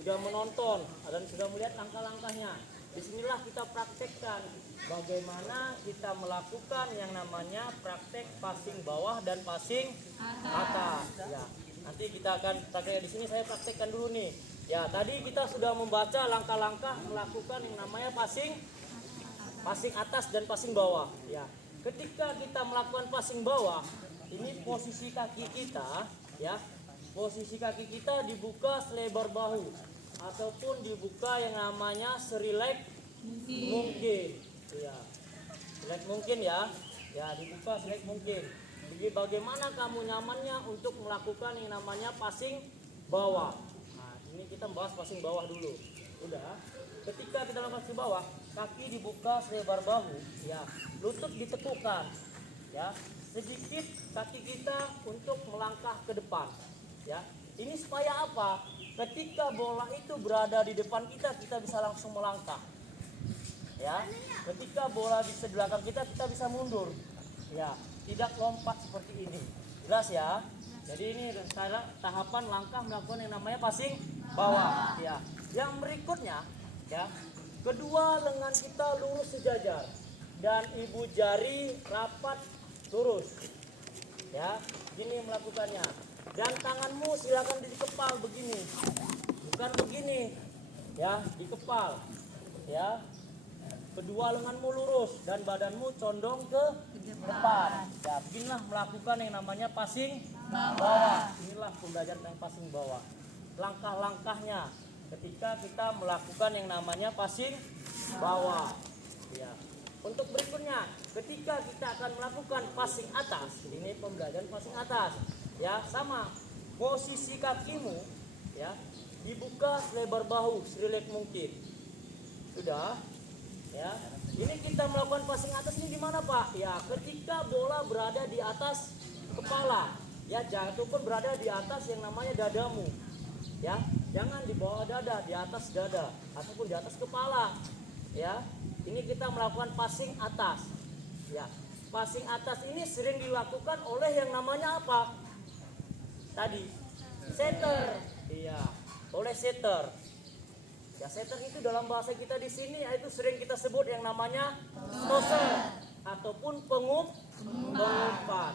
sudah menonton dan sudah melihat langkah-langkahnya. Disinilah kita praktekkan bagaimana kita melakukan yang namanya praktek passing bawah dan passing atas. Ya, nanti kita akan praktek di sini. Saya praktekkan dulu nih. Ya, tadi kita sudah membaca langkah-langkah melakukan yang namanya passing atas dan passing bawah. Ya, ketika kita melakukan passing bawah, ini posisi kaki kita, ya, posisi kaki kita dibuka selebar bahu ataupun dibuka yang namanya serileks mungkin. Ya, serileks mungkin ya, dibuka serileks mungkin. Jadi bagaimana kamu nyamannya untuk melakukan yang namanya passing bawah. Nah, ini kita bahas passing bawah dulu. Udah. Ketika kita melakukan passing bawah, kaki dibuka selebar bahu, ya, lutut ditekukan, ya, sedikit kaki kita untuk melangkah ke depan, ya. Ini supaya apa? Ketika bola itu berada di depan kita bisa langsung melangkah, ya. Ketika bola di belakang kita bisa mundur, ya, tidak lompat seperti ini. Jelas ya? Jadi ini tahapan langkah melakukan yang namanya passing bawah, ya. Yang berikutnya, ya, kedua lengan kita lurus sejajar dan ibu jari rapat lurus, ya. Gini melakukannya, dan tanganmu silakan dikepal begini, bukan begini, ya, dikepal, ya. Kedua lenganmu lurus dan badanmu condong ke depan. Ya, beginilah melakukan yang namanya passing bawah. Inilah pembelajaran yang passing bawah. Langkah-langkahnya ketika kita melakukan yang namanya passing bawah. Ya. Untuk berikutnya, ketika kita akan melakukan passing atas, ini pembelajaran passing atas. Ya, sama. Posisi kakimu, ya, dibuka selebar bahu, serileks mungkin. Sudah? Ya. Ini kita melakukan passing atas ini di mana, Pak? Ya, ketika bola berada di atas kepala, ya, jatuh pun berada di atas yang namanya dadamu. Ya, jangan di bawah dada, di atas dada ataupun di atas kepala. Ya, ini kita melakukan passing atas. Ya, passing atas ini sering dilakukan oleh yang namanya apa? Tadi setter. Iya, oleh setter. Ya, setter itu dalam bahasa kita di sini yaitu sering kita sebut yang namanya tosser ataupun pengumpan.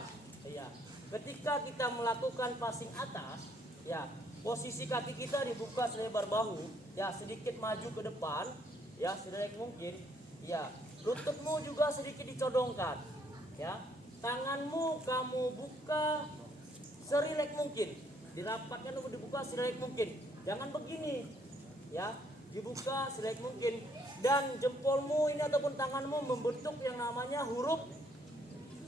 Iya. Ketika kita melakukan passing atas, ya, posisi kaki kita dibuka selebar bahu, ya, sedikit maju ke depan, ya, sedikit mungkin, ya. Lututmu juga sedikit dicodongkan, ya. Tanganmu kamu buka serileks mungkin, dirapatkan atau dibuka serileks mungkin. Jangan begini, ya, dibuka serileks mungkin. Dan jempolmu ini ataupun tanganmu membentuk yang namanya huruf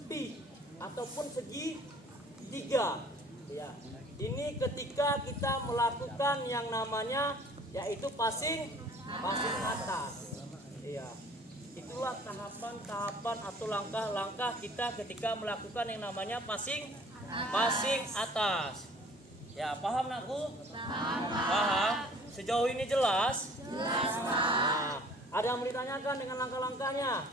P ataupun segitiga, ya. Ini ketika kita melakukan yang namanya yaitu passing atas, ya. Itulah tahapan-tahapan atau langkah-langkah kita ketika melakukan yang namanya passing atas. Ya, paham nakku? Paham. Sejauh ini jelas? Jelas, Pak. Nah, ada yang mau ditanyakan dengan langkah-langkahnya?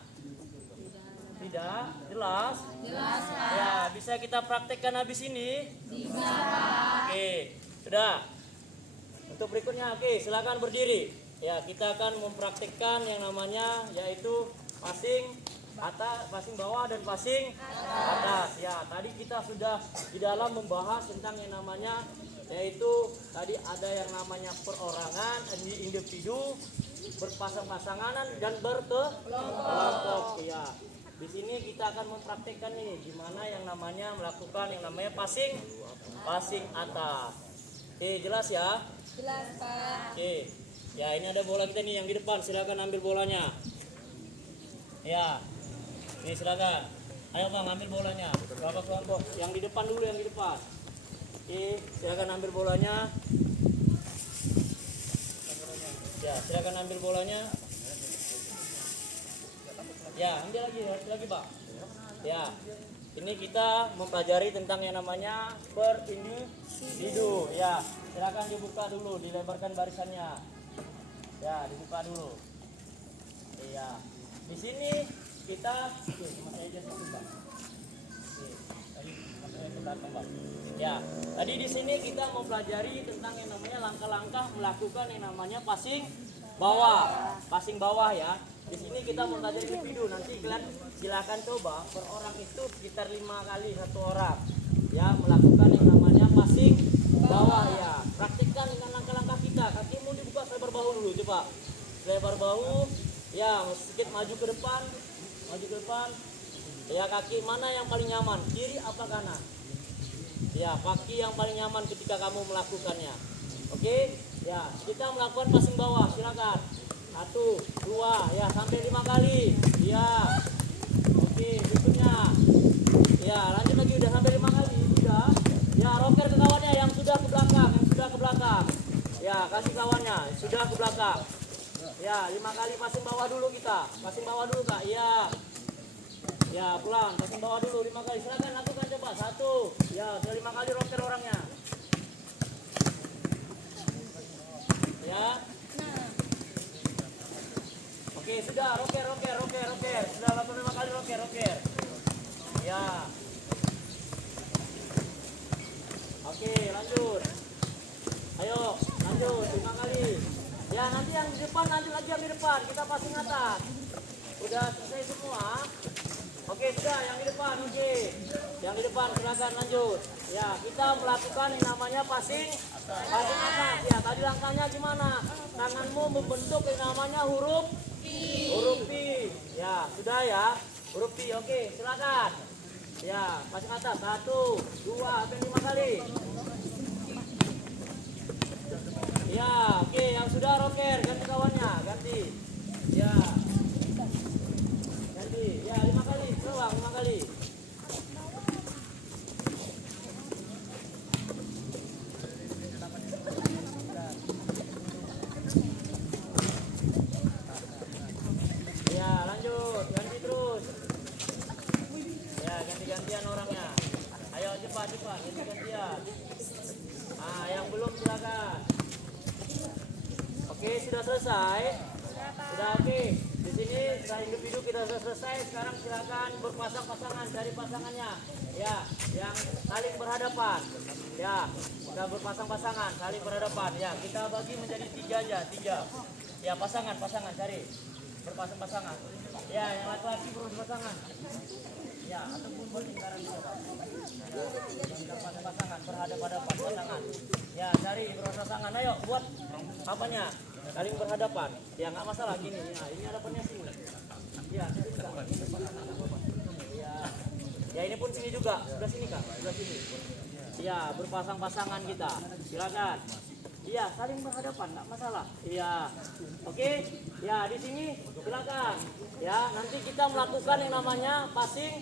Tidak? Jelas? Jelas, Pak. Ya, bisa kita praktekkan habis ini? Bisa, Pak. Oke, sudah. Untuk berikutnya, oke, silakan berdiri. Ya, kita akan mempraktikkan yang namanya yaitu passing atas, passing bawah dan passing atas. Ya, tadi kita sudah di dalam membahas tentang yang namanya yaitu tadi ada yang namanya perorangan, individu, berpasang-pasangan dan berkelompok. Ya. Di sini kita akan mempraktikkan ini gimana yang namanya melakukan yang namanya passing atas. Oke, jelas ya? Jelas, Pak. Oke. Ya, ini ada bola kita nih yang di depan, silakan ambil bolanya. Ya, ini silakan. Ayo Bang, ambil bolanya. Berapa kelompok? Yang di depan dulu, yang di depan. Oke, silakan ambil bolanya. Ya, silakan ambil bolanya. Ya, ambil lagi Pak. Ya, ini kita mempelajari tentang yang namanya per individu. Ya, silakan dibuka dulu, dilebarkan barisannya. Ya, dibuka dulu. Iya. Di sini kita Ya, tadi di sini kita mempelajari tentang yang namanya langkah-langkah melakukan yang namanya passing bawah. Passing bawah ya. Di sini kita mempelajari individu. Nanti kalian silakan coba per orang itu sekitar 5 kali satu orang. Ya, melakukan yang namanya passing bawah ya. Praktikkan dengan langkah-langkah kita. Kakimu dibuka selebar bahu dulu, coba. Selebar bahu. Ya, sedikit maju ke depan. Maju ke depan. Ya, kaki mana yang paling nyaman? Kiri apa kanan? Ya, kaki yang paling nyaman ketika kamu melakukannya. Oke? Ya, kita melakukan passing bawah. Silakan. 1, 2, ya, sampai 5 kali. Ya. Oke, berikutnya. Ya, lanjut lagi, udah sampai 5 kali. Udah. Ya, rocker ke kawannya yang sudah ke belakang, Ya, kasih kawannya, sudah ke belakang. Ya, 5 kali passing bawah dulu kita. Passing bawah dulu, Kak. Iya. Ya, pulang. Passing bawah dulu 5 kali. Silakan lakukan coba. 1. Ya, sudah 5 kali rocker orangnya. Ya. Oke, sudah rocker. Sudah 85 kali rocker. Ya. Oke, lanjut. Ayo, lanjut 5 kali. Ya, nanti yang di depan lanjut lagi yang di depan. Kita passing atas. Udah selesai semua. Oke, sudah yang di depan. Oke. Yang di depan silakan lanjut. Ya, kita melakukan yang namanya passing atas. Ya, tadi langkahnya gimana? Tanganmu membentuk yang namanya huruf P. Ya, sudah ya. Huruf P. Oke, silakan. Ya, passing atas. 1, 2, sampai 5 kali. Ya, oke, yang sudah rocker ganti kawannya, ganti. Ya. Ganti. Ya, 5 kali, terulang 5 kali. Ya, lanjut, ganti terus. Ya, ganti-gantian orangnya. Ayo cepat, ganti-gantian. Ah, yang belum silakan. Oke, sudah selesai. Sudah oke. Di sini setelah individu kita sudah selesai. Sekarang silakan berpasang-pasangan, cari pasangannya. Ya, yang saling berhadapan. Ya, kita berpasang-pasangan, saling berhadapan. Ya, kita bagi menjadi 3 aja, 3. Ya, pasangan cari. Berpasang-pasangan. Ya, yang laki-laki berpasang-pasangan. Ya, ataupun berlingkaran juga. Ya, berpasang-pasangan, berhadapan-hadapan pasangan. Ya, cari berpasang-pasangan. Ayo, buat apanya? Saling berhadapan. Ya, nggak masalah gini. Ya, ini hadapannya sini. Ya, sini Kak. Ini berpasang-pasangan. Ya. Ya, ini pun sini juga. Sebelah sini Kak, sebelah sini. Ya, berpasang-pasangan kita. Silakan. Iya, saling berhadapan, nggak masalah. Iya, oke. Ya, di sini silakan. Ya, nanti kita melakukan yang namanya passing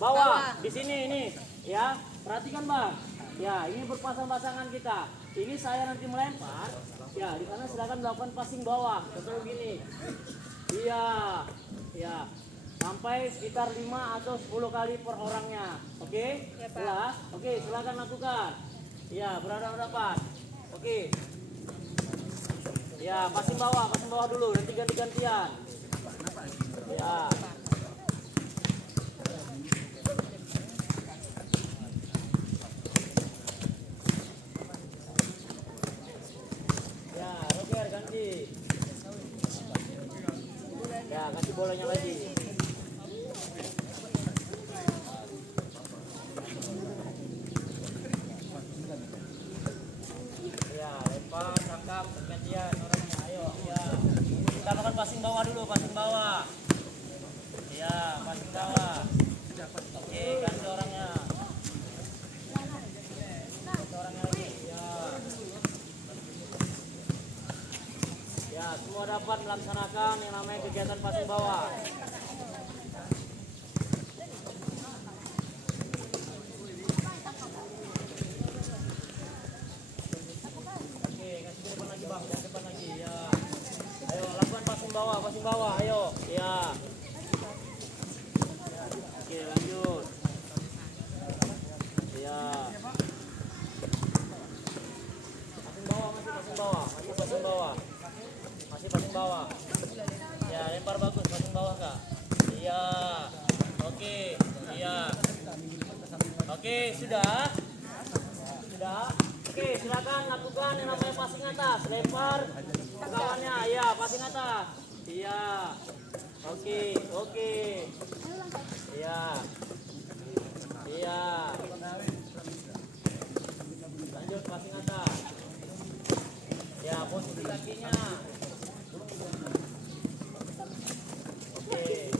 bawah. Di sini ini, ya. Perhatikan Bang. Ya, ini berpasang-pasangan kita. Ini saya nanti melempar. Ya, di sana silakan melakukan passing bawah. Contoh begini. Iya, ya. Sampai sekitar 5 atau 10 kali per orangnya. Oke? Ya, Pak. Jelas? Oke, silakan lakukan. Ya, berhadapan-hadapan. Oke. Ya, passing bawah dulu, nanti ganti-gantian. Ya. Ya, Roger ganti. Ya, kasih bolanya lagi. Ya, lempar, tangkap, gantian orangnya. Ayo, ya. Kita lakukan passing bawah dulu, passing bawah. Ya, passing bawah. Oke, ganti orangnya. Ganti orangnya lagi. Ya. Ya, semua dapat melaksanakan yang namanya kegiatan passing bawah. Passing bawah, ayo. Ya. Oke, lanjut. Ya. Passing bawah. Masih passing bawah. Ya, lempar bagus, passing bawah Kak. Iya. Oke, iya. Oke, sudah. Oke, silakan lakukan yang namanya passing atas. Lempar ke kawannya. Iya, passing atas. Iya. Oke. Iya. Lanjut passing atas. Ya, posisi kakinya. Oke.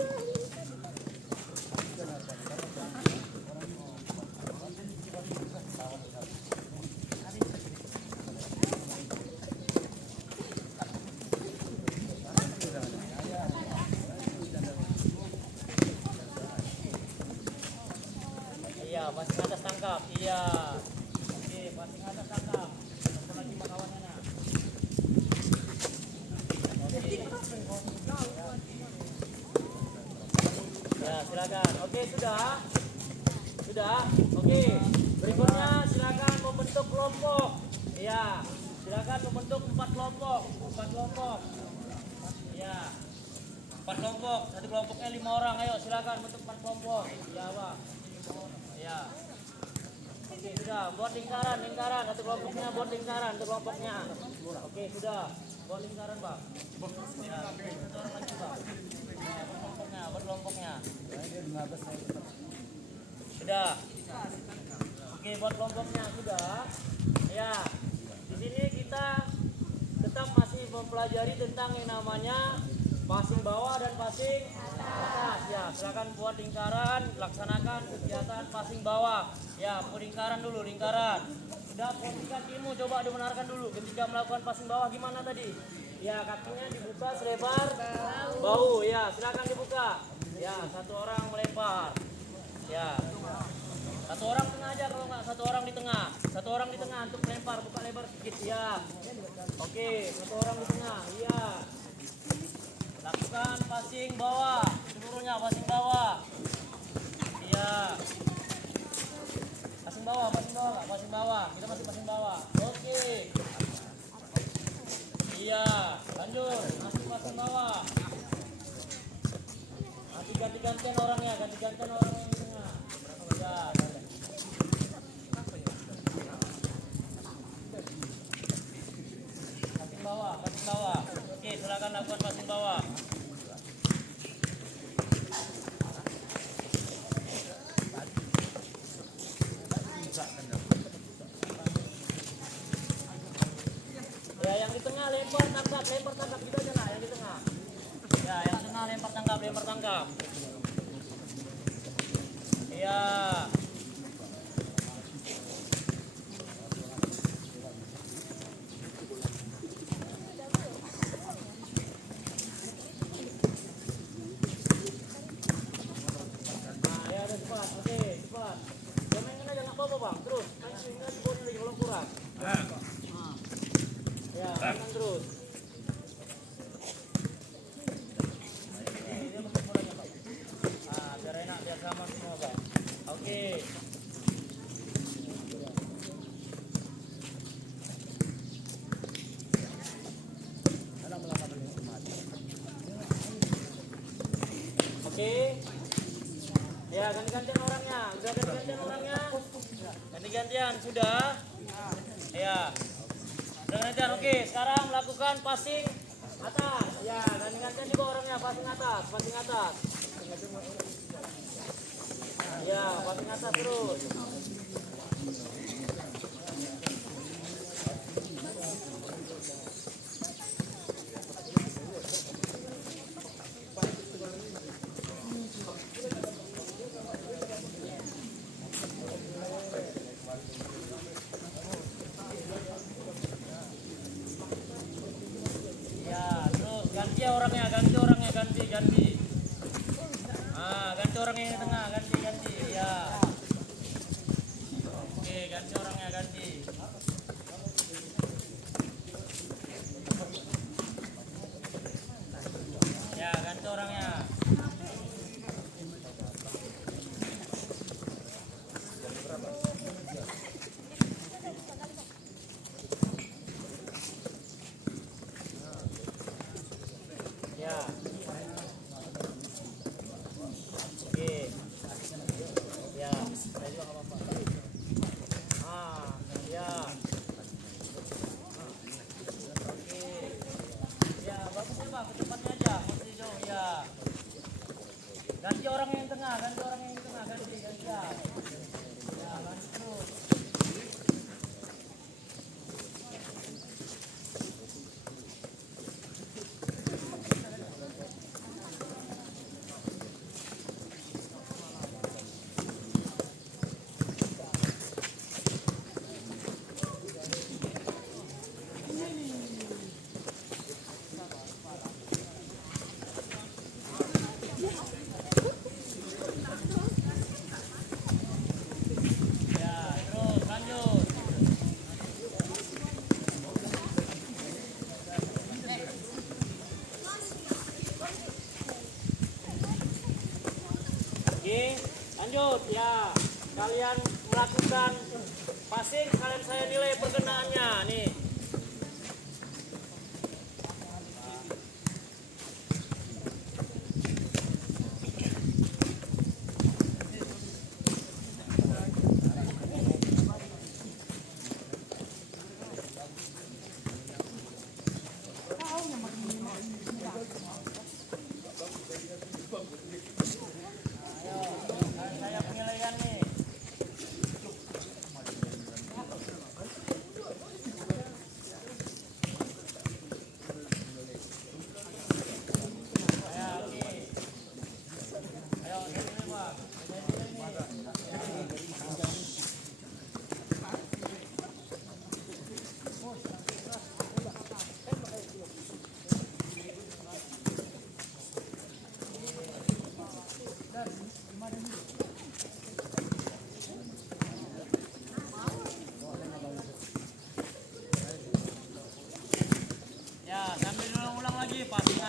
Iya, passing atas tangkap. Iya. Oke, passing atas tangkap. Satu lagi kawannya. Nah. Oke. Ya, silakan. Oke, sudah. Oke. Berikutnya silakan membentuk kelompok. Iya. Silakan membentuk 4 kelompok. 4 kelompok. Iya. 4 kelompok. Satu kelompoknya 5 orang. Ayo, silakan bentuk 4 kelompok. Iya, Bang. Ya. Oke, sudah. Buat lingkaran. Satu kelompoknya buat lingkaran, satu kelompoknya. Oke, sudah. Buat lingkaran, Pak. Ya, satu orang lagi, Pak. Ya, buat kelompoknya. Sudah. Oke, buat kelompoknya sudah. Ya. Di sini kita tetap masih mempelajari tentang yang namanya passing bawah dan passing atas. Ya, silakan buat lingkaran, laksanakan kegiatan passing bawah. Ya, buat lingkaran dulu, lingkaran. Sudah, posisi kakimu coba dibenarkan dulu ketika melakukan passing bawah gimana tadi? Ya, kakinya dibuka selebar bahu. Ya, silakan dibuka. Ya, satu orang melempar. Ya. Satu orang tengah aja kalau nggak, satu orang di tengah. Satu orang di tengah untuk melempar, buka lebar sedikit. Ya. Oke, satu orang di tengah. Iya. Lakukan passing bawah, seluruhnya passing bawah. Iya. Passing bawah, passing bawah. Kita masih passing bawah. Oke. Iya, lanjut. Masih passing bawah. Masih ganti-gantian orangnya, yang di tengah. Ya. bawah. Oke, silakan lakukan passing bawah. Ya, yang di tengah lempar tangkap gitu aja lah, yang di tengah. Ya, yang tengah lempar tangkap. Ya. Nah, ya udah cepat. Oke, cepat. Main aja enggak apa-apa, Bang. Terus, kan swing lagi bolanya lagi kalau kurang. Ya, mainkan terus. Ini dia masuk bolanya, Bang. Biar enak, biar sama semua, Bang. Oke. Oke. Ya, ganti-gantian orangnya. Udah ganti-gantian orangnya. Ganti-gantian sudah. Ya. Udah gantian. Oke, sekarang lakukan passing atas. Ya, ganti-gantian juga orangnya, passing atas. Ya, passing atas terus. Ya, terus ganti orangnya, ganti. Ganti orangnya yang di tengah, ganti. Ya. Oke, ganti orangnya, ganti. Ya, ganti orangnya. Ya. Oke. Ya, saya juga enggak apa-apa. Ya. Oke. Ya, bagus ya, Bang. Cepatnya aja, mesti jauh ya. Ganti orang yang tengah, ganti. Ya. Ya, ganti terus. Ya, terus lanjut. Oke, lanjut ya. Kalian melakukan passing, kalian saya nilai perkenaannya nih. Saya penilaian nih.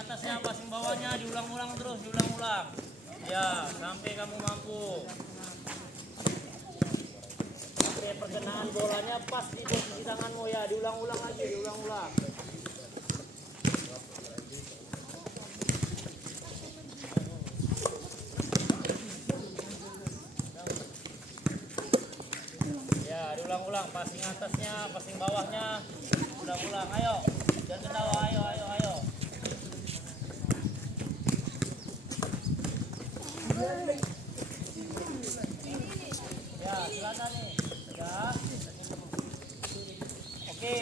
atasnya, passing bawahnya diulang-ulang terus, diulang-ulang. Ya, sampai kamu mampu. Sampai perkenaan bolanya pas di posisi tanganmu ya, diulang-ulang lagi, diulang-ulang. Ya, diulang-ulang passing atas. atasnya, passing bawahnya. Sudah pulang, ayo. Jangan ketawa, ayo. Ya, silakan nih. Ya. Oke.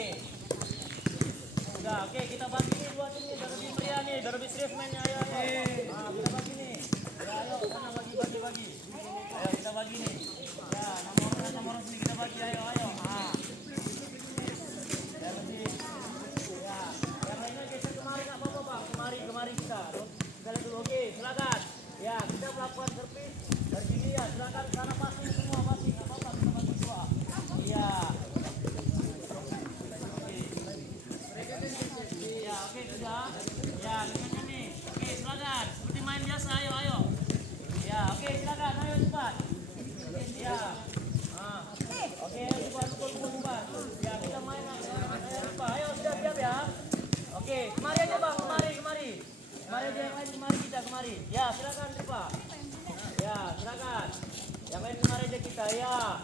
Udah, oke, kita bagi nih dua tim nih, biar lebih meriah nih, biar lebih serius mainnya, ayo. Nah, kita bagi nih. Ya, ayo, sana bagi. Ayo, kita bagi nih. Ya, nomor sini kita bagi, ayo. Nah. Biar lebih, ya. Yang lainnya geser kemari, nggak apa-apa bang. Kemari kita. Kita lihat dulu, oke, silakan. Ya, kita melakukan servis dari sini ya, silakan sana passing semua, passing, nggak apa-apa, kita bagi dua. Iya. Ya, oke, sudah. Ya, ini. Oke, silakan. Seperti main biasa, ayo. Ya, oke, silakan, ayo cepat. Ya. Oke, cepat. Ya, kita main. Ayo cepat. Ayo, siap ya. Oke, kemari aja bang, kemari. Kemari aja yang lain, kemari. Ya, silakan cepat. Ya, silakan. Yang lain kemari aja kita, ya.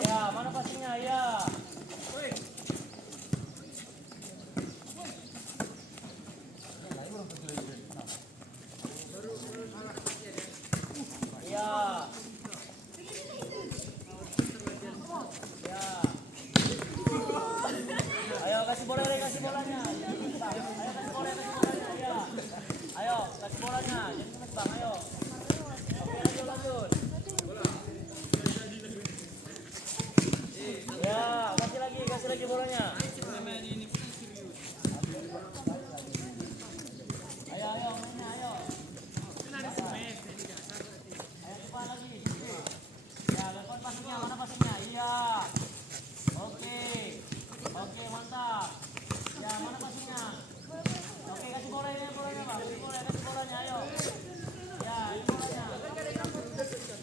Ya, mana passingnya, ya. Ya. Ayo kasih bolanya. Ya. Ayo kasih bolanya. Jadi cepat bang, ayo. Oke, lanjut. Ya, kasih lagi bolanya. Ayo, mainnya, ayo. Ayo cepat lagi. Ya, lepas passingnya, mana passingnya? Iya. Oke, mantap. Ya, mana passingnya? Oke, kasih bolanya bang. Kasih bolanya, ayo. Ya, ini bolanya.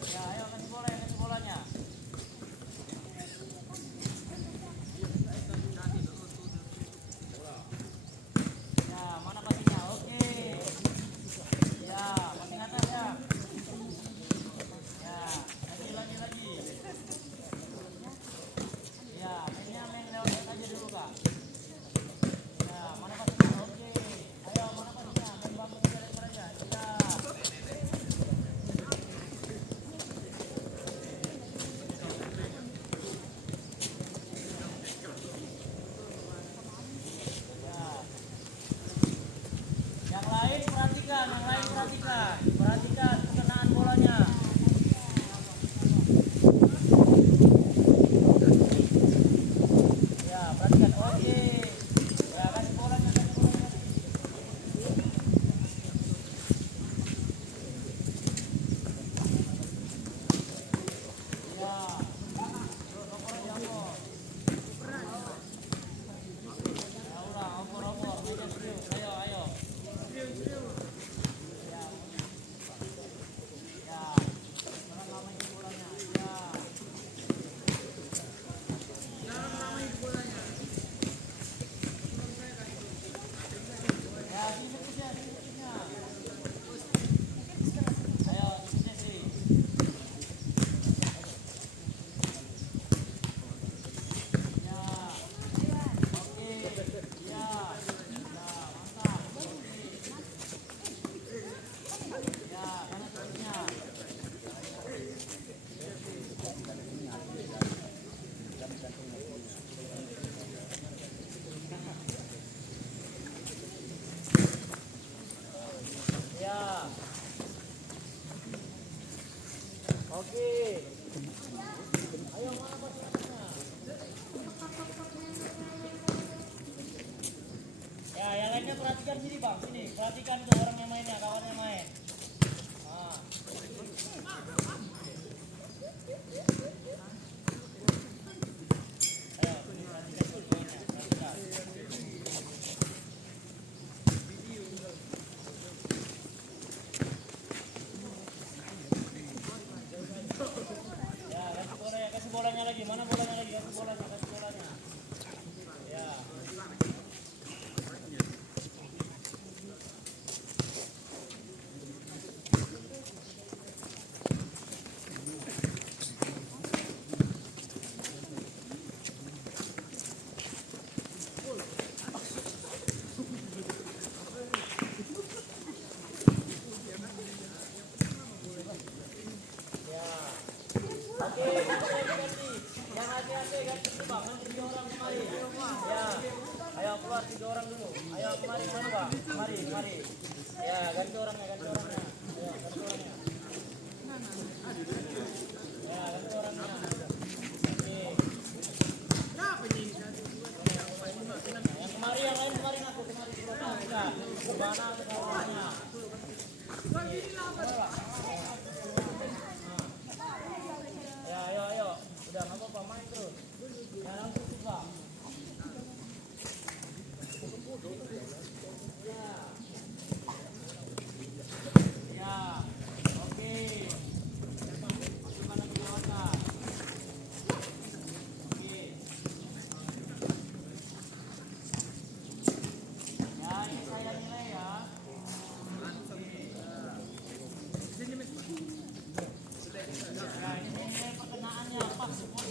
Ya, ayo kasih bolanya. Ya, mana passingnya? Oke. Ya, passing atas ya. Ya, lagi. Ya, main lewat aja dulu kak. Ya, mana passingnya? Oke. Ayo, mana passingnya? Main bambu aja. Ya. Yang lain perhatikan perkenaan bolanya. Ya, perhatikan. Oke. Ya, kasih bolanya. Ya. Opor aja, opor. Ya udah, opor. Meja serius. Ayo. Ya. Ya. Sekarang lama ini bolanya. Ya. Ya, sini servisnya. Ayo, servisnya sini. Ya. Oke. Ya. Ya, mantap. Ya, mana servisnya? Ya. Oke. Ayo, mana passingnya? Ya, yang lainnya perhatikan sini bang, sini. Perhatikan tuh orang yang mainnya, kawannya main. Nah. Ayo, perhatikan tuh mainnya. Perhatikan. Ya, kasih bolanya lagi. Mana bolanya lagi? Kasih bolanya. Ya.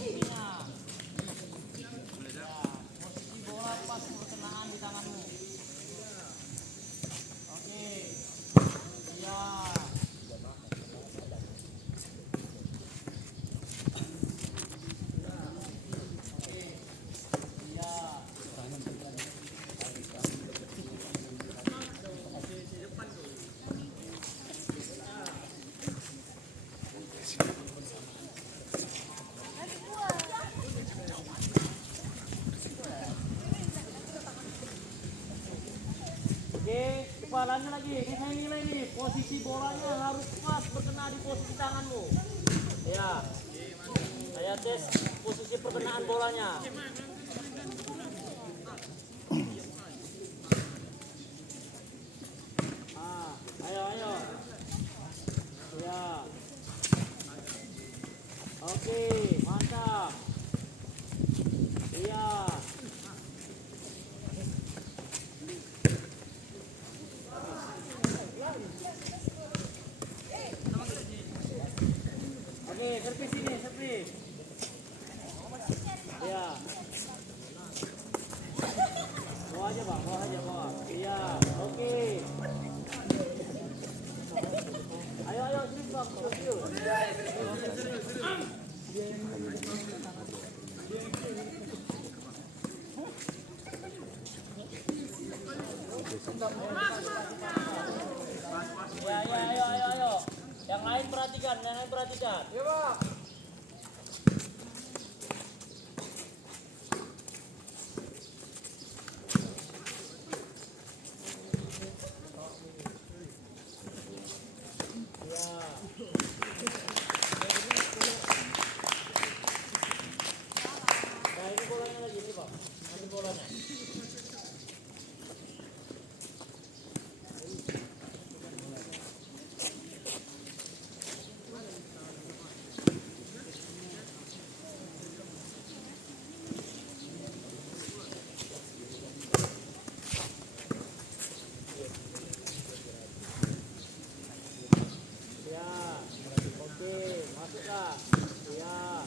kakinya. Ya, posisi bola pas berkenaan di tanganmu. Oke. Ya. Oke, kepalanya lagi. Ini saya nilai nih, posisi bolanya harus pas berkena di posisi tanganmu. Ya. Saya tes posisi perkenaan bolanya. Ayo. Ya. Oke, mantap. Iya. Oke, servis ini, servis. Iya. Bawa aja, Bang. Bawa aja, bawa. Iya, oke. Ayo, serius, Bang. Serius. Ya, ayo. Yang lain perhatikan. Iya, Bang. Nah, ini bolanya lagi nih, Bang. Ambil bolanya. Ya. Oke, masuk Kak. Ya.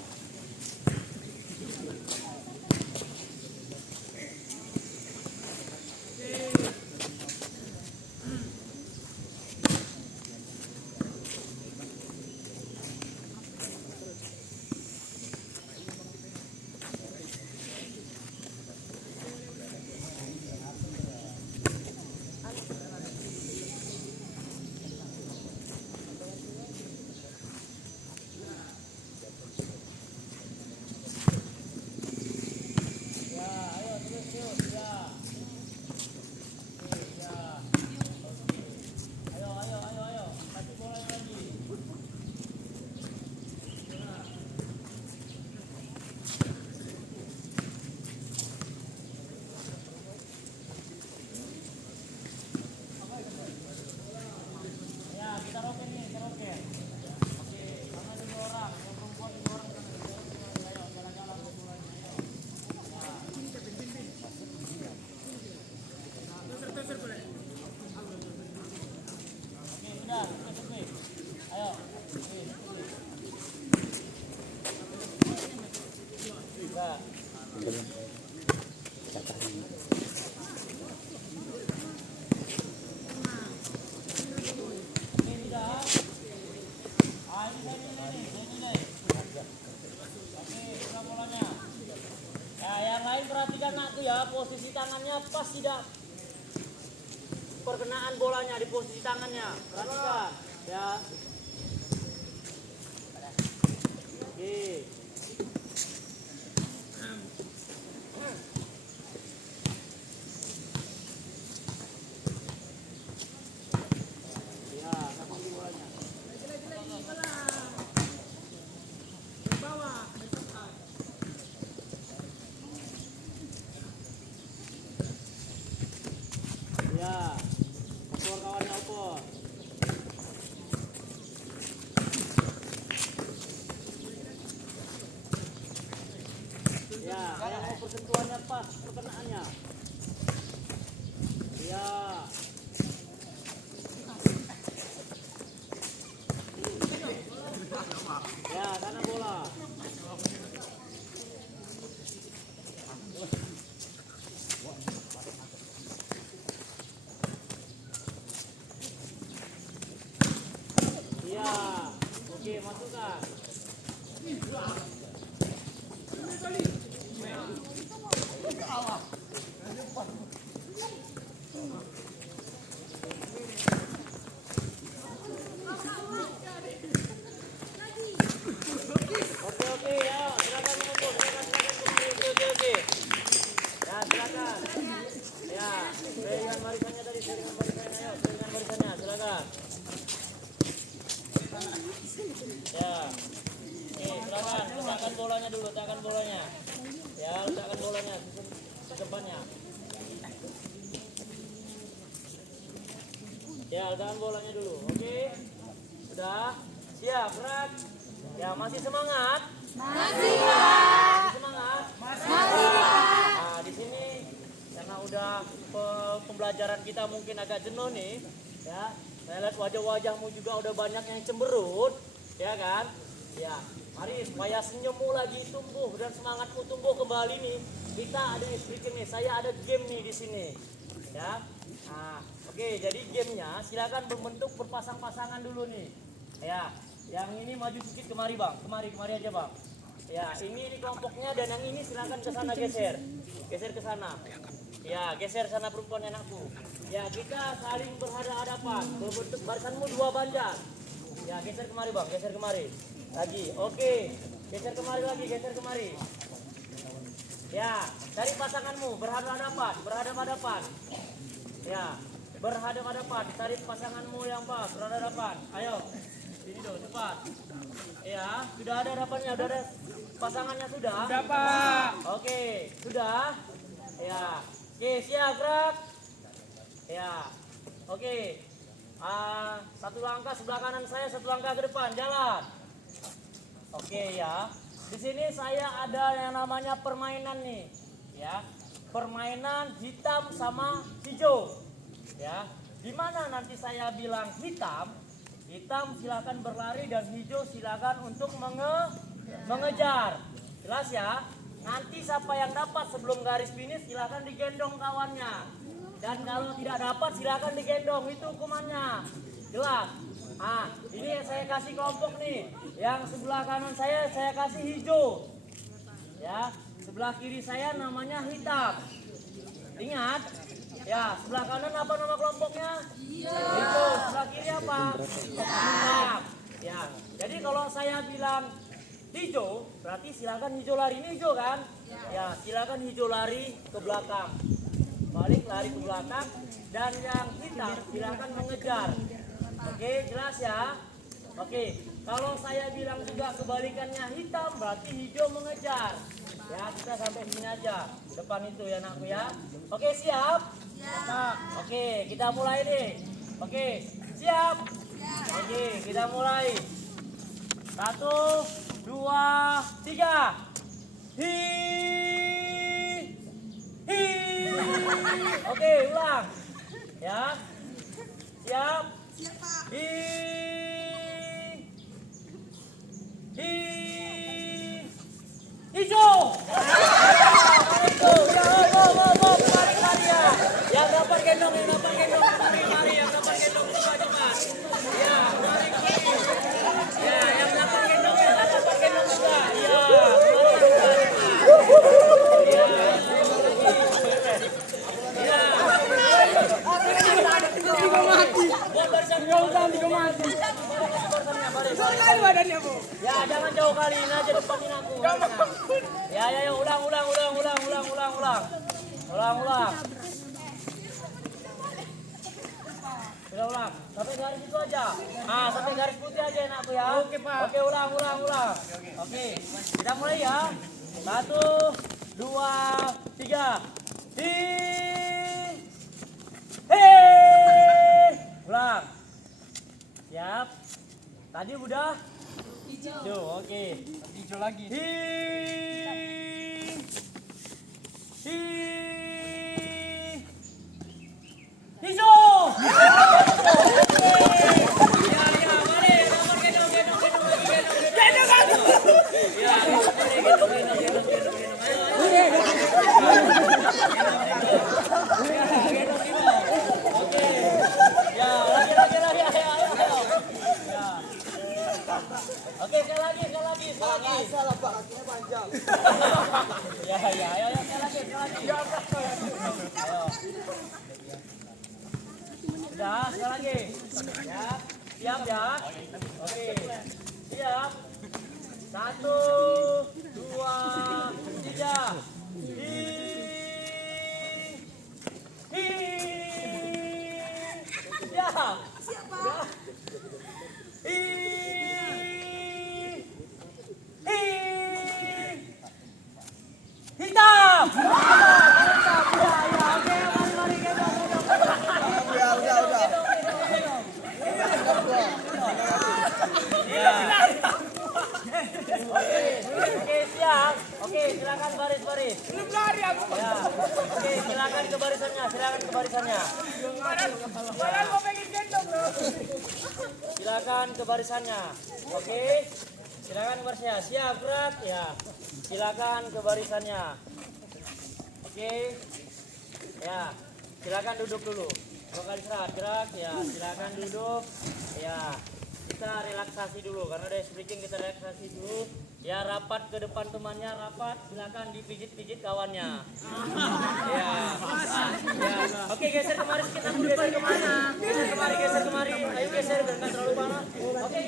Perhatikan nak tuh ya, posisi tangannya pas tidak perkenaan bolanya di posisi tangannya. Perhatikan ya. Oke. Ya, kasih bolanya. Ya, opor kawannya opor. Ya, yang mau persentuhannya pas perkenaannya. Ya. Ya, sana bola. letakkan bolanya. Ya, letakkan bolanya ke depannya. Ya, letakkan bolanya dulu. Oke. Sudah? Siap, gerak. Ya, masih semangat? Masih, Pak. Semangat? Masih, Pak. Nah, di sini karena udah pembelajaran kita mungkin agak jenuh nih, ya. Saya lihat wajah-wajahmu juga udah banyak yang cemberut, ya kan? Ya, mari supaya senyummu lagi tumbuh dan semangatmu tumbuh kembali nih. Kita ada sedikit nih, saya ada game nih di sini, ya. Nah, oke, jadi gamenya silakan berbentuk berpasang-pasangan dulu nih, ya. Yang ini maju sedikit kemari bang, kemari aja bang. Ya, ini kelompoknya dan yang ini silakan ke sana geser ke sana. Ya, geser sana perempuan anakku. Ya, kita saling berhadapan, berbentuk barisanmu 2 banjar. Ya, geser kemari bang, geser kemari. Lagi, oke. Geser kemari lagi, geser kemari. Ya, cari pasanganmu, berhadapan. Ya, berhadapan, cari pasanganmu yang pas, berhadapan. Ayo, sini dong, cepat. Ya, sudah ada hadapannya, sudah ada pasangannya sudah? Sudah, Pak. Oke, sudah? Ya. Oke, siap, gerak. Ya. Oke. Satu langkah sebelah kanan saya, satu langkah ke depan, jalan. Oke ya. Di sini saya ada yang namanya permainan nih, ya. Permainan hitam sama hijau. Ya. Di mana nanti saya bilang hitam silakan berlari dan hijau silakan untuk mengejar. Jelas ya? Nanti siapa yang dapat sebelum garis finish silakan digendong kawannya. Dan kalau tidak dapat silakan digendong, itu hukumannya. Jelas? Ini yang saya kasih kelompok nih. Yang sebelah kanan saya kasih hijau. Ya, sebelah kiri saya namanya hitam. Ingat? Ya, sebelah kanan apa nama kelompoknya? Hijau. Sebelah kiri apa? Hitam. Ya, jadi kalau saya bilang hijau, berarti silakan hijau lari. Ini hijau kan? Ya, silakan hijau lari ke belakang. Balik lari ke belakang. Dan yang hitam silakan mengejar. Oke, jelas ya? Oke, kalau saya bilang juga kebalikannya hitam, berarti hijau mengejar. Ya, kita sampai sini aja. Depan itu ya anakku ya. Oke, siap? Siap. Oke, kita mulai nih. Oke, siap? Oke, kita mulai. 1, 2, 3. Hi. Oke, ulang. Ya. Siap? Hi. Hijau. Lari ya. Yang dapat gendong, mari yang dapat gendong cepat. Ya, mari. Ya, yang dapat gendong juga. Ya, ya, jangan jauh kali ini aja depanin aku. Ya, ulang. Udah ulang. Sampai garis itu aja. Sampai garis putih aja anakku ya. Oke, Pak. Oke, ulang. Oke. Kita mulai ya. 1, 2, 3. Ulang. Siap. Tadi udah hijau. Oke. Hijau lagi. Hijau. Oke, sekali lagi. Salah Pak, kakinya panjang. Ya, ayo, sekali lagi. Ayo. Sudah, sekali lagi. Ya, siap ya. Oke, siap. 1, 2, 3. Siap. Siap. Oke, silakan baris-baris. Belum lari aku. Ya. Oke, silakan ke barisannya, silakan ke barisannya. Padahal mau pengen gendong, Bro. Silakan ke barisannya. Oke. Silakan ke barisannya. Siap, gerak. Ya. Silakan ke barisannya. Oke. Ya. Silakan duduk dulu. Dua kali gerak. Ya, silakan duduk. Ya. Kita relaksasi dulu karena dari speaking kita relaksasi dulu. Ya, rapat ke depan temannya, rapat. Silakan dipijit-pijit kawannya. Ya. Ya. Oke, geser kemari sedikit, aku geser kemari. Geser kemari. Ayo geser, biar nggak terlalu panas. Oke,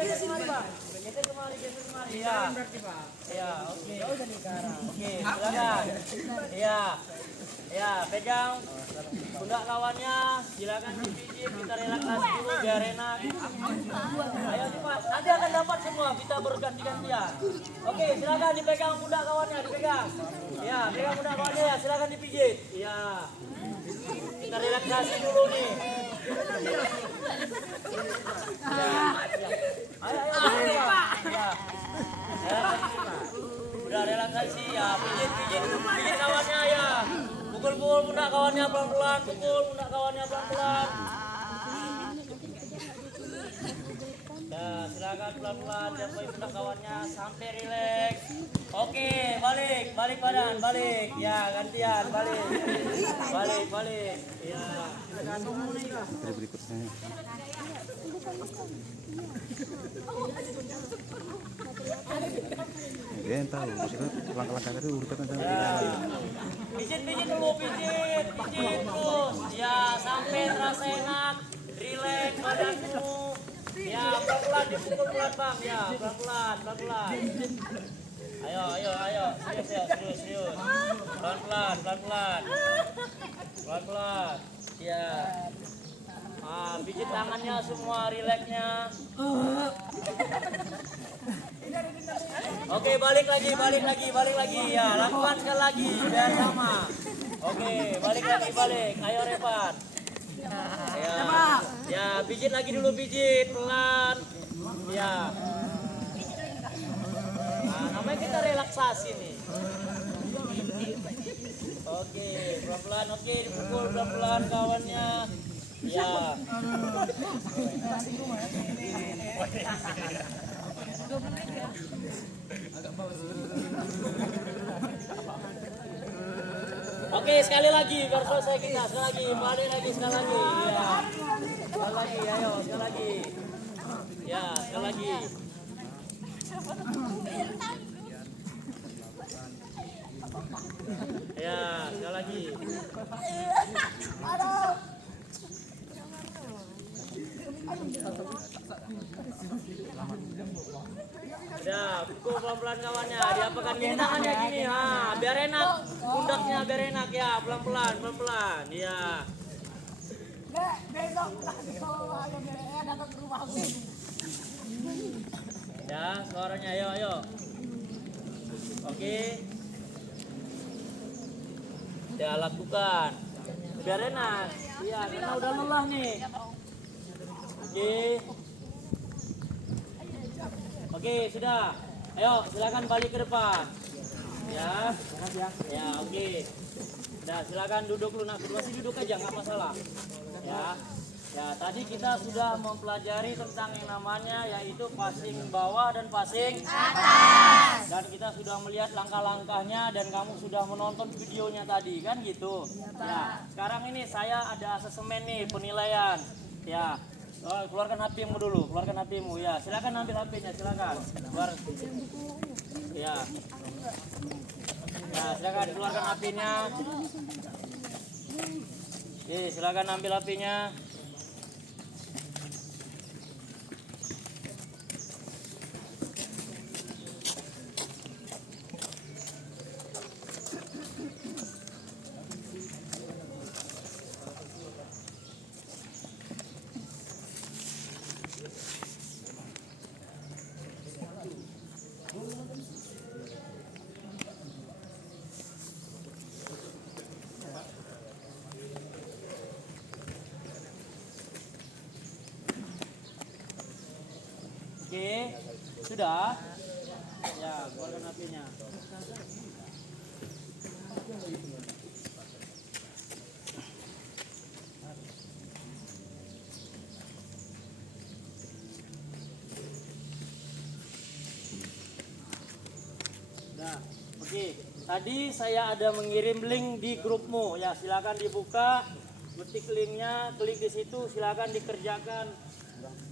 geser kemari, Pak. Geser kemari. Ya. Ya, oke. Oke, silakan. Ya. Ya, pegang pundak lawannya, silakan dipijit, kita relaksasi dulu biar enak. Ayo cepat, nanti akan dapat semua, kita berganti-gantian. Oke, silakan dipegang pundak kawannya, dipegang. Ya, pegang pundak kawannya ya, silakan dipijit. Ya, kita relaksasi dulu nih. Ya, ayo, Pak. Ya, udah relaksasi ya, pijit kawannya ya. Pukul pundak kawannya pelan-pelan, Ya, silakan pelan-pelan, jatuhin pundak kawannya sampai rileks. Oke, balik badan, balik. Ya, gantian, balik. Ya. Dia yang tahu, maksudnya langkah-langkah itu urutan Pijit dulu, pijit terus. Ya, sampai terasa enak, rileks badanmu. Ya, pelan-pelan dipukul pelan, Bang. Ya, pelan-pelan. Ayo. Serius. Pelan-pelan. Ya. Pijit tangannya semua, rileksnya. Oke, balik lagi. Ya, lakukan sekali lagi biar sama. Oke, balik. Ayo Revan. Ya, pijit lagi dulu, pelan. Ya. Namanya kita relaksasi nih. Oke, pelan-pelan. Oke, dipukul pelan-pelan kawannya. Ya. Oke, sekali lagi biar selesai kita. Sekali lagi. Ya. Sekali lagi, ayo, sekali lagi. Ya, sekali lagi. Ya, sekali lagi. Ya, pukul pelan-pelan kawannya. Diapakan gini tangannya gini. Biar enak. Pundaknya biar enak ya. Pelan-pelan. Ya. Ya, suaranya ayo. Oke. Ya, lakukan. Biar enak. Iya, karena udah lelah nih. Oke, sudah. Ayo, silakan balik ke depan. Ya, oke. Udah, silakan duduk lu. Masih duduk aja, nggak masalah. Ya, tadi kita sudah mempelajari tentang yang namanya yaitu passing bawah dan passing atas. Dan kita sudah melihat langkah-langkahnya dan kamu sudah menonton videonya tadi, kan gitu. Ya, sekarang ini saya ada asemen nih, penilaian. Ya. Keluarkan HP-mu dulu, ya. Silakan ambil HP-nya, silakan. Ya. Ya, silakan keluarkan HP-nya. Silakan ambil HP-nya. Oke, sudah. Ya, keluarkan HP-nya. Nah, oke. Tadi saya ada mengirim link di grupmu, ya silakan dibuka, ketik linknya, klik di situ, silakan dikerjakan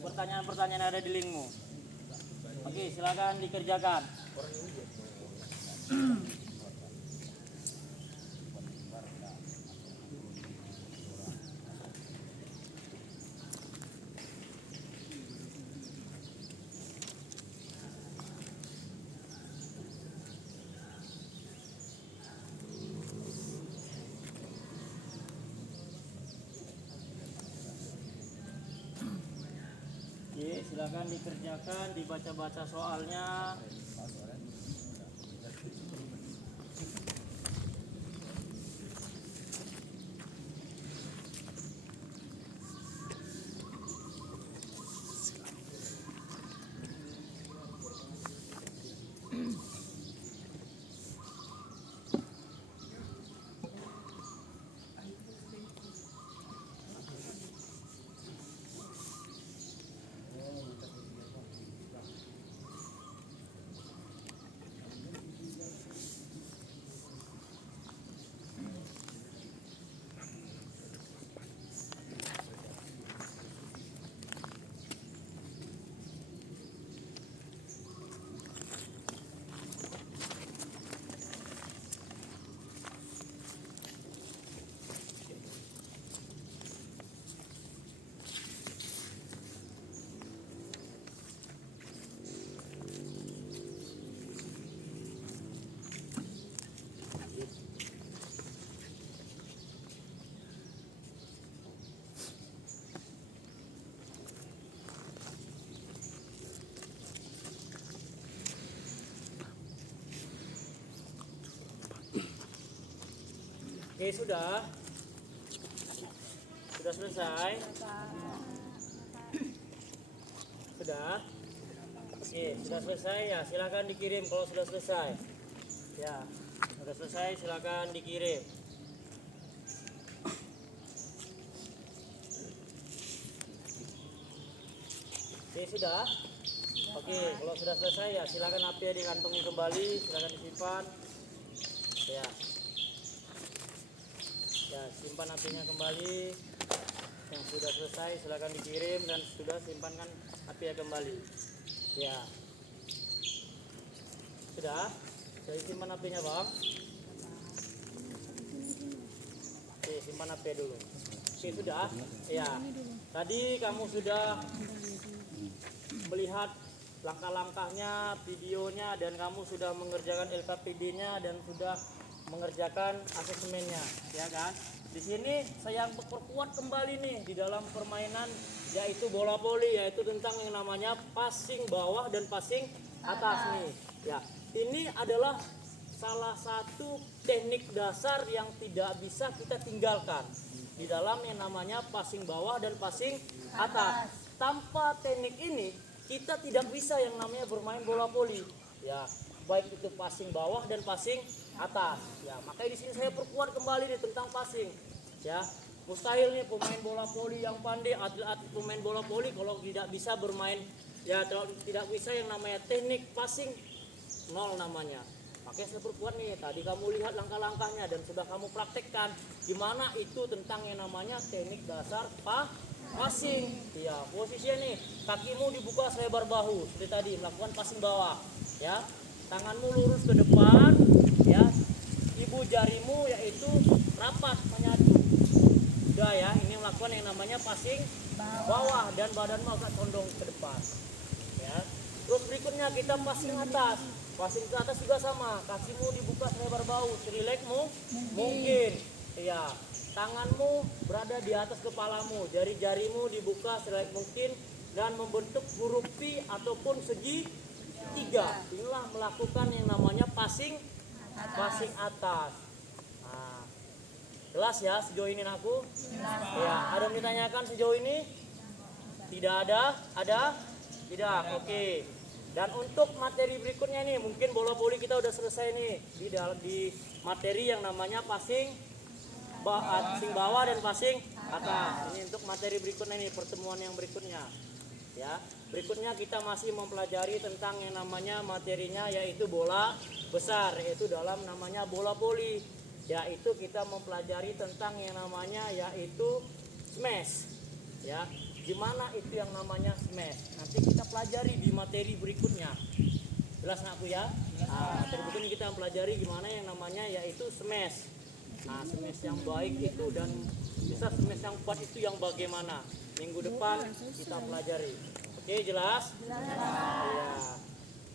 pertanyaan-pertanyaan yang ada di linkmu. Oke, silakan dikerjakan. Oke, silakan dikerjakan, dibaca-baca soalnya. Oke, sudah selesai. Sudah selesai ya, silakan dikirim kalau sudah selesai. Ya, sudah selesai, silakan dikirim. Oke, sudah. Oke, kalau sudah selesai ya, silakan HP dikantongi kembali, silakan disimpan. Ya. Ya, simpan HP-nya kembali. Yang sudah selesai silakan dikirim dan sudah simpankan HP-nya kembali. Ya. Sudah? Jadi simpan HP-nya, Bang. Oke, simpan HP dulu. Oke, sudah? Ya. Tadi kamu sudah melihat langkah-langkahnya, videonya, dan kamu sudah mengerjakan LKPD-nya dan sudah mengerjakan asesmennya, ya kan? Di sini saya perkuat kembali nih di dalam permainan yaitu bola voli, yaitu tentang yang namanya passing bawah dan passing atas nih. Ya, ini adalah salah satu teknik dasar yang tidak bisa kita tinggalkan di dalam yang namanya passing bawah dan passing atas. Tanpa teknik ini kita tidak bisa yang namanya bermain bola voli. Ya, baik itu passing bawah dan passing atas. Ya, makanya di sini saya perkuat kembali nih tentang passing. Ya, mustahil nih pemain bola voli yang pandai, atlet-atlet pemain bola voli kalau tidak bisa bermain, ya tidak bisa yang namanya teknik passing, nol namanya. Makanya saya perkuat nih, tadi kamu lihat langkah-langkahnya dan sudah kamu praktekkan di mana itu tentang yang namanya teknik dasar passing. Ya, posisinya nih, kakimu dibuka selebar bahu seperti tadi, melakukan passing bawah. Ya, tanganmu lurus ke depan, ya, ibu jarimu yaitu rapat menyatu. Udah ya, ini melakukan yang namanya passing bawah dan badanmu agak condong ke depan. Ya, terus berikutnya kita passing atas. Passing ke atas juga sama, kakimu dibuka selebar bahu, serilekmu mungkin. Ya, tanganmu berada di atas kepalamu, jari-jarimu dibuka selek mungkin dan membentuk huruf P ataupun segi tiga. Inilah melakukan yang namanya passing atas. Nah, jelas ya sejauh ini aku? Ya, ada yang ditanyakan sejauh ini? Tidak ada? Ada? Tidak. Oke. Dan untuk materi berikutnya nih, mungkin bola voli kita udah selesai nih di materi yang namanya passing bawah dan passing atas. Ini untuk materi berikutnya nih, pertemuan yang berikutnya. Ya, berikutnya kita masih mempelajari tentang yang namanya materinya yaitu bola besar, yaitu dalam namanya bola voli. Yaitu kita mempelajari tentang yang namanya yaitu smash. Ya, gimana itu yang namanya smash? Nanti kita pelajari di materi berikutnya. Jelas nggak aku ya? Materi berikutnya kita pelajari gimana yang namanya yaitu smash. Nah, smash yang baik itu dan bisa smash yang kuat itu yang bagaimana? Minggu depan kita pelajari. Oke, jelas? Ya.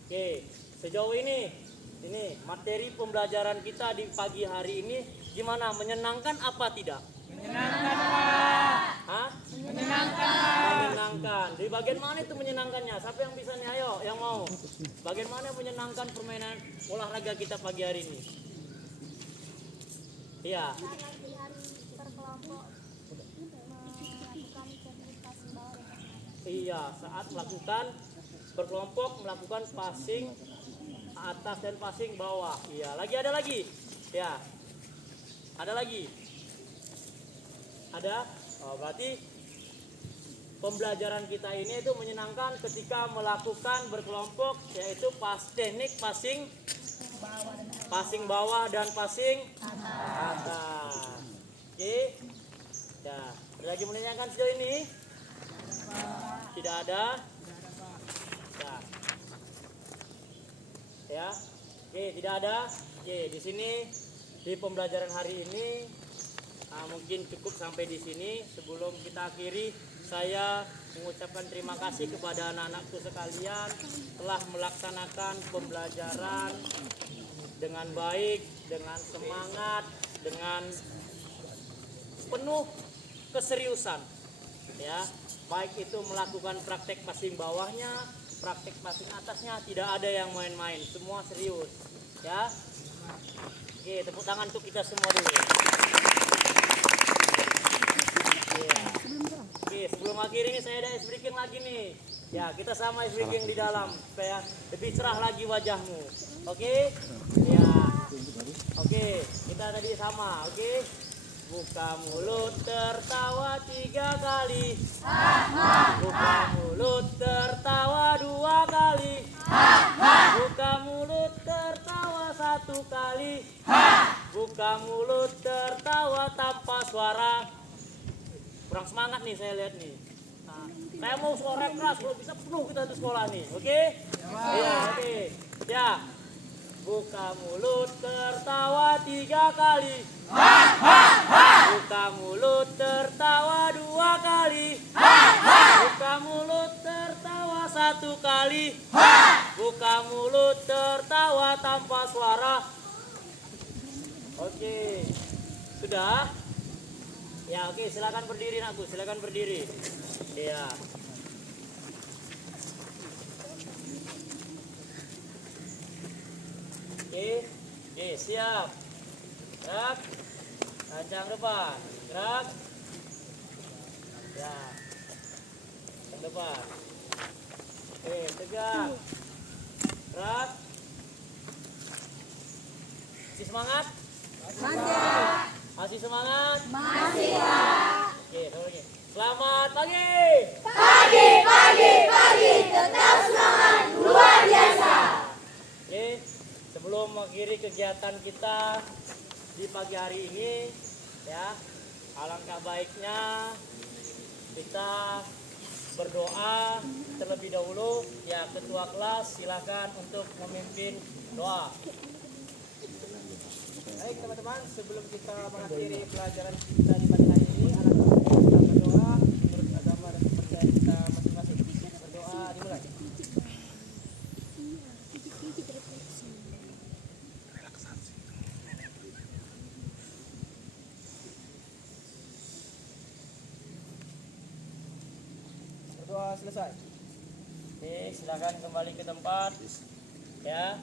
Oke, sejauh ini materi pembelajaran kita di pagi hari ini gimana? Menyenangkan apa tidak? Menyenangkan, Pak. Hah? Menyenangkan. Menyenangkan. Di bagian mana itu menyenangkannya? Siapa yang bisa nih? Ayo, yang mau. Bagian mana yang menyenangkan permainan olahraga kita pagi hari ini? Iya. Di hari berkelompok melakukan teknik passing bawah dan passing atas. Iya, saat melakukan berkelompok melakukan passing atas dan passing bawah. Iya, ada lagi. Ya. Ada lagi. Ada? Oh, berarti pembelajaran kita ini itu menyenangkan ketika melakukan berkelompok yaitu teknik passing bawah dan passing atas. Oke. Ya, ada lagi menanyakan sejauh ini? Tidak ada. Ya. Oke, tidak ada. Oke, di sini di pembelajaran hari ini mungkin cukup sampai di sini. Sebelum kita akhiri, saya mengucapkan terima kasih kepada anak-anakku sekalian telah melaksanakan pembelajaran dengan baik, dengan semangat, dengan penuh keseriusan. Ya, baik itu melakukan praktek passing bawahnya, praktek passing atasnya, tidak ada yang main-main, semua serius. Ya. Oke, tepuk tangan untuk kita semua dulu. Ya. Oke, sebelum akhir ini saya ada ice breaking lagi nih. Ya, kita sama ice breaking di dalam supaya lebih cerah lagi wajahmu. Oke? Ya. Oke, kita tadi sama, oke? Buka mulut tertawa 3 kali. Buka mulut tertawa 2 kali. Buka mulut tertawa 1 kali. Buka mulut tertawa tanpa suara. Kurang semangat nih saya lihat nih. Nah, saya mau suara keras kalau bisa penuh kita di sekolah nih, oke? Iya, oke. Ya. Buka mulut tertawa 3 kali. Buka mulut tertawa 2 kali. Buka mulut tertawa 1 kali. Buka mulut tertawa tanpa suara. Oke. Sudah? Ya, oke, silakan berdiri nakku, silakan berdiri. Ya. Oke, siap. Gerak. Kencang depan. Gerak. Ya. Kencang depan. Oke, tegak. Gerak. Masih semangat? Masih semangat? Masih, Pak. Oke, lagi. Selamat pagi. Pagi, tetap semangat, luar biasa. Oke, sebelum mengakhiri kegiatan kita di pagi hari ini, ya, alangkah baiknya kita berdoa terlebih dahulu. Ya, ketua kelas silakan untuk memimpin doa. Baik teman-teman, sebelum kita mengakhiri pelajaran kita di pagi hari ini, alangkah baiknya kita berdoa menurut agama dan kepercayaan kita masing-masing. Berdoa dimulai. Berdoa selesai. Oke, silakan kembali ke tempat. Ya,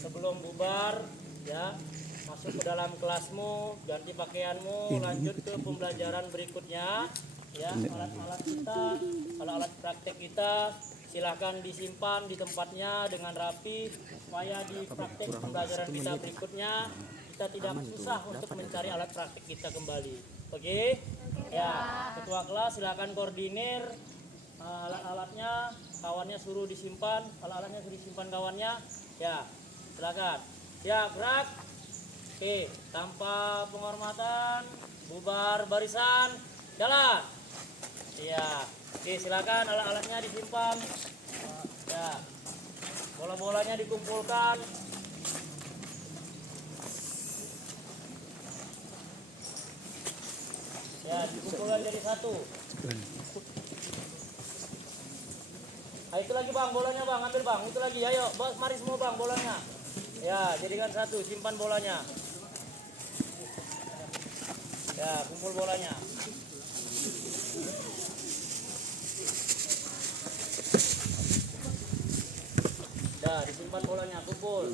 sebelum bubar, ya, masuk ke dalam kelasmu, ganti pakaianmu, lanjut ke pembelajaran berikutnya. Ya, alat-alat kita, alat-alat praktek kita silahkan disimpan di tempatnya dengan rapi supaya di praktek pembelajaran kita berikutnya kita tidak susah untuk mencari alat praktik kita kembali. Oke? Ya, ketua kelas silahkan koordinir alat-alatnya, kawannya suruh disimpan, alat-alatnya suruh disimpan kawannya. Ya, silakan. Ya, gerak. Oke, tanpa penghormatan, bubar barisan, jalan. Ya, oke, silakan alat-alatnya disimpan. Ya, bola-bolanya dikumpulkan. Ya, dikumpulkan jadi satu. Nah, itu lagi bang, bolanya bang, ambil bang, itu lagi, ayo, mari semua bang, bolanya. Ya, jadikan satu, simpan bolanya. Ya, kumpul bolanya. Ya, disimpan bolanya, kumpul.